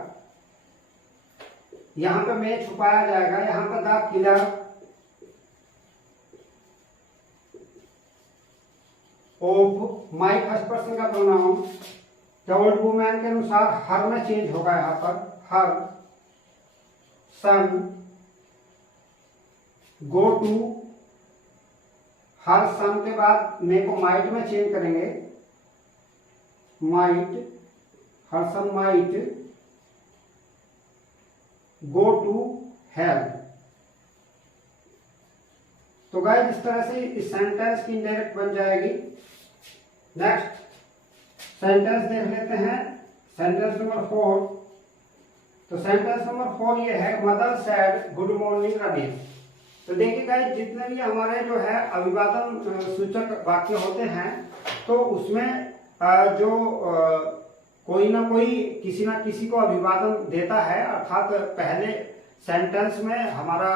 यहाँ पे मैं छुपाया जाएगा, यहाँ पे the killer of my first person का प्रोनाउन द ओल्ड वुमन के अनुसार हर में चेंज होगा, यहाँ पर हर सन गो टू, हर सन के बाद मे को माइट में चेंज करेंगे, might, her son might go to hell. तो गाइस इस तरह से इस सेंटेंस की इंडायरेक्ट बन जाएगी। नेक्स्ट सेंटेंस देख लेते हैं, सेंटेंस नंबर 4। तो सेंटेंस नंबर 4 ये है, mother said good morning Ramesh. तो देखिए गाइस जितने भी हमारे जो है अभिवादन सूचक वाक्य होते हैं, तो उसमें जो कोई ना कोई किसी ना किसी को अभिवादन देता है, अर्थात पहले सेंटेंस में हमारा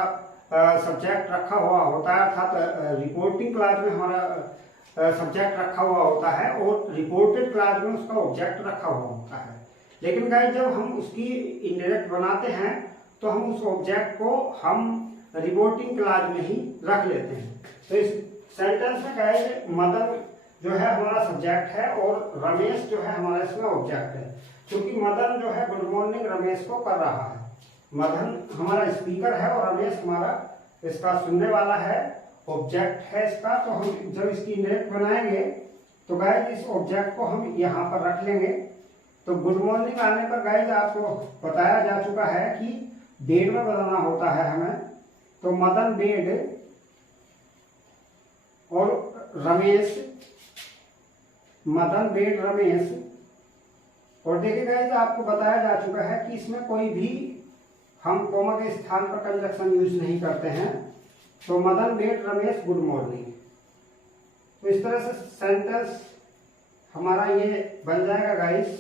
सब्जेक्ट रखा हुआ होता है, अर्थात रिपोर्टिंग क्लास में हमारा सब्जेक्ट रखा हुआ होता है और रिपोर्टेड क्लास में उसका ऑब्जेक्ट रखा हुआ होता है। लेकिन गाइस जब हम उसकी इंडायरेक्ट बनाते हैं तो हम उस ऑब्जेक्ट को हम रिपोर्टिंग क्लास में ही रख लेते हैं। तो इस सेंटेंस में गाइस मदन जो है हमारा सब्जेक्ट है और रमेश जो है हमारा इसमें ऑब्जेक्ट है। क्योंकि मदन जो है गुड मॉर्निंग रमेश को कर रहा है, मदन हमारा स्पीकर है और रमेश हमारा इसका सुनने वाला है, ऑब्जेक्ट है इसका। तो हम जब इसकी इंडायरेक्ट बनाएंगे तो गाइस इस ऑब्जेक्ट को हम यहाँ पर रख लेंगे। तो गुड मॉर्निंग आने पर गाइस आपको बताया जा चुका है कि बेड में बदलना होता है हमें। तो मदन बेड और रमेश, मदन बेड रमेश। और देखिए गाइस आपको बताया जा चुका है कि इसमें कोई भी हम कोमा के स्थान पर कंजक्शन यूज नहीं करते हैं। तो Madan bed Ramesh good morning. तो इस तरह से सेंटेंस हमारा ये बन जाएगा गाइस।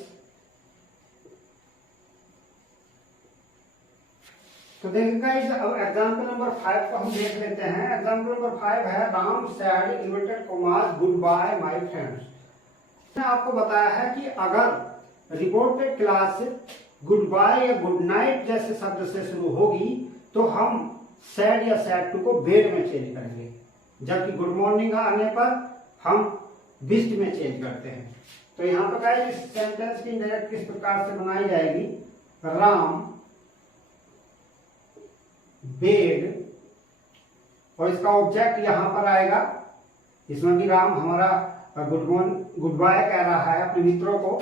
तो देखिए गाइस अब एग्जाम्पल नंबर 5 को हम देख लेते हैं। एग्जाम्पल नंबर 5 है, Ram said inverted commas goodbye my friends. मैंने आपको बताया है कि अगर रिपोर्टेड क्लास गुड बाय या गुड नाइट जैसे शब्द से शुरू होगी तो हम सैड या सैड टू को बेड में चेंज करेंगे, जबकि गुड मॉर्निंग आने पर हम बिस्ट में चेंज करते हैं। तो यहाँ पर गाइस इस सेंटेंस की इंडायरेक्ट किस प्रकार से बनाई जाएगी, राम बेड और इसका ऑब्जेक्ट यहाँ पर आएगा। इसमें भी राम हमारा गुड बाय कह रहा है अपने मित्रों को।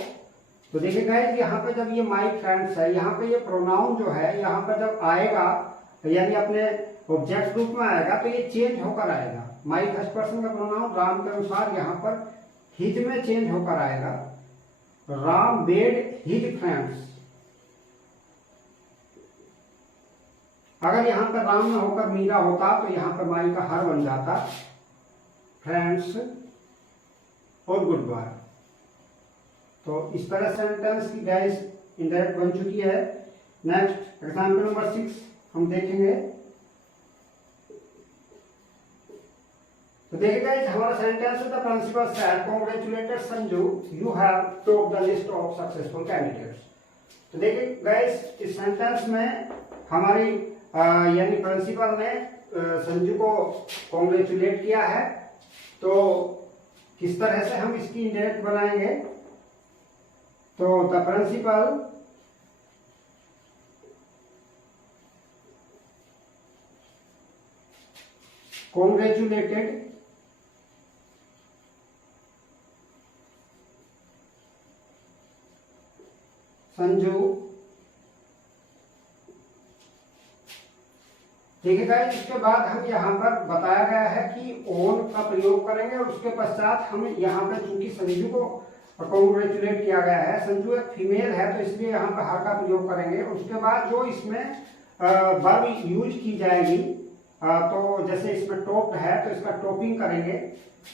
तो देखिए गाइस यहाँ पे जब ये माय फ्रेंड्स है, यहाँ पे ये प्रोनाउन जो है यहाँ पर जब आएगा यानी अपने ऑब्जेक्ट रूप में आएगा तो ये चेंज होकर आएगा। माय फर्स्ट पर्सन का प्रोनाउन राम के अनुसार यहाँ पर हिज में चेंज होकर आएगा। Ram bed his friends. अगर यहाँ पर राम में होकर मीरा होता तो यहाँ पर माई का हर बन जाता, फ्रेंड्स और गुड बाय। तो इस तरह सेंटेंस की गाइस इंडायरेक्ट बन चुकी है। नेक्स्ट एग्जाम्पल नंबर 6 हम देखेंगे। तो देखिए गाइस हमारा सेंटेंस है, the principal said congratulated Sanju you have top the list of successful candidates. तो देखिए गाइस इस सेंटेंस में हमारी यानी प्रिंसिपल ने संजू को कांग्रेचुलेट किया है। तो किस तरह से हम इसकी इंडायरेक्ट बनाएंगे, तो द प्रिंसिपल कांग्रेचुलेटेड संजू। देखिए गाइस इसके बाद हम यहाँ पर बताया गया है कि ओन का प्रयोग करेंगे और उसके पश्चात हम यहाँ पे चूंकि संजू को कांग्रेचुलेट किया गया है, संजू एक फीमेल है तो इसलिए यहाँ पर हर का प्रयोग करेंगे। उसके बाद जो इसमें वर्ब यूज की जाएगी, तो जैसे इसमें टॉप्ड है तो इसका टॉपिंग करेंगे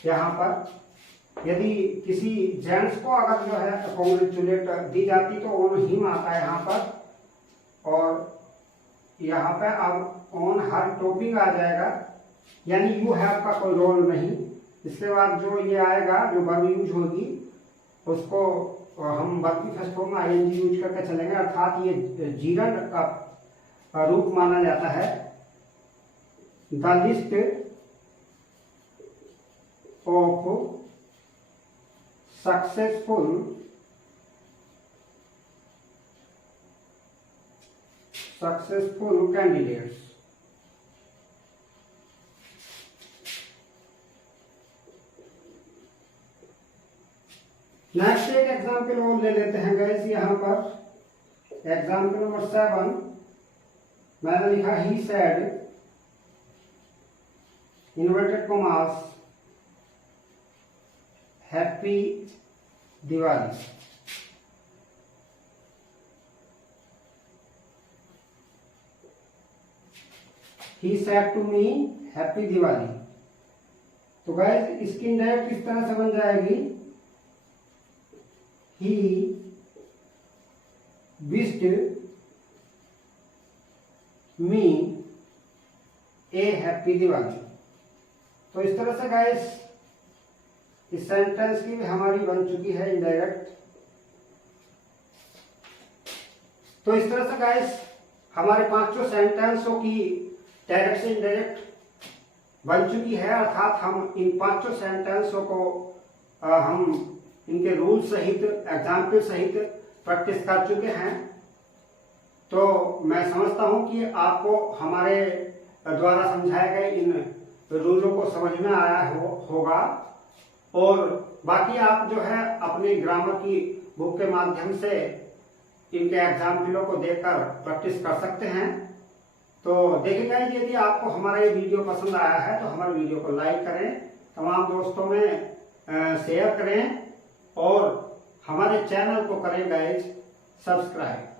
यहाँ पर। यदि किसी जेंट्स को अगर जो है कॉन्ग्रेचुलेट दी जाती तो ऑन हिम आता है यहाँ पर, और यहाँ पे अब ऑन हर टॉपिक आ जाएगा, यानी यू हैव का कोई रोल नहीं। इसके बाद जो ये आएगा, जो वर्ब यूज होगी उसको हम वर्ब की फर्स्ट फॉर्म में आईएनजी यूज करके चलेंगे, अर्थात ये जीरंड का रूप माना जाता है। The list of successful candidates. Next एक एग्जाम्पल और ले लेते हैं गाइस। यहाँ पर एग्जाम्पल नंबर 7 मैंने लिखा he said inverted commas happy Diwali. He said to me happy Diwali. तो गाइस इसकी इंडायरेक्ट किस तरह से बन जाएगी, he wished me A happy Diwali. तो इस तरह से गाइस इस सेंटेंस की भी हमारी बन चुकी है इंडायरेक्ट। तो इस तरह से गाइस हमारे पांचों सेंटेंसों की डायरेक्ट से इनडायरेक्ट बन चुकी है, अर्थात हम इन पांचों सेंटेंसों को हम इनके रूल सहित एग्जाम्पल सहित प्रैक्टिस कर चुके हैं। तो मैं समझता हूं कि आपको हमारे द्वारा समझाए गए इन रूलों को समझ में आया होगा, और बाकी आप जो है अपनी ग्रामर की बुक के माध्यम से इनके एग्जाम्पलों को देखकर प्रैक्टिस कर सकते हैं। तो देखिएगा, यदि आपको हमारा ये वीडियो पसंद आया है तो हमारे वीडियो को लाइक करें, तमाम दोस्तों में शेयर करें, और हमारे चैनल को करें गाइस सब्सक्राइब।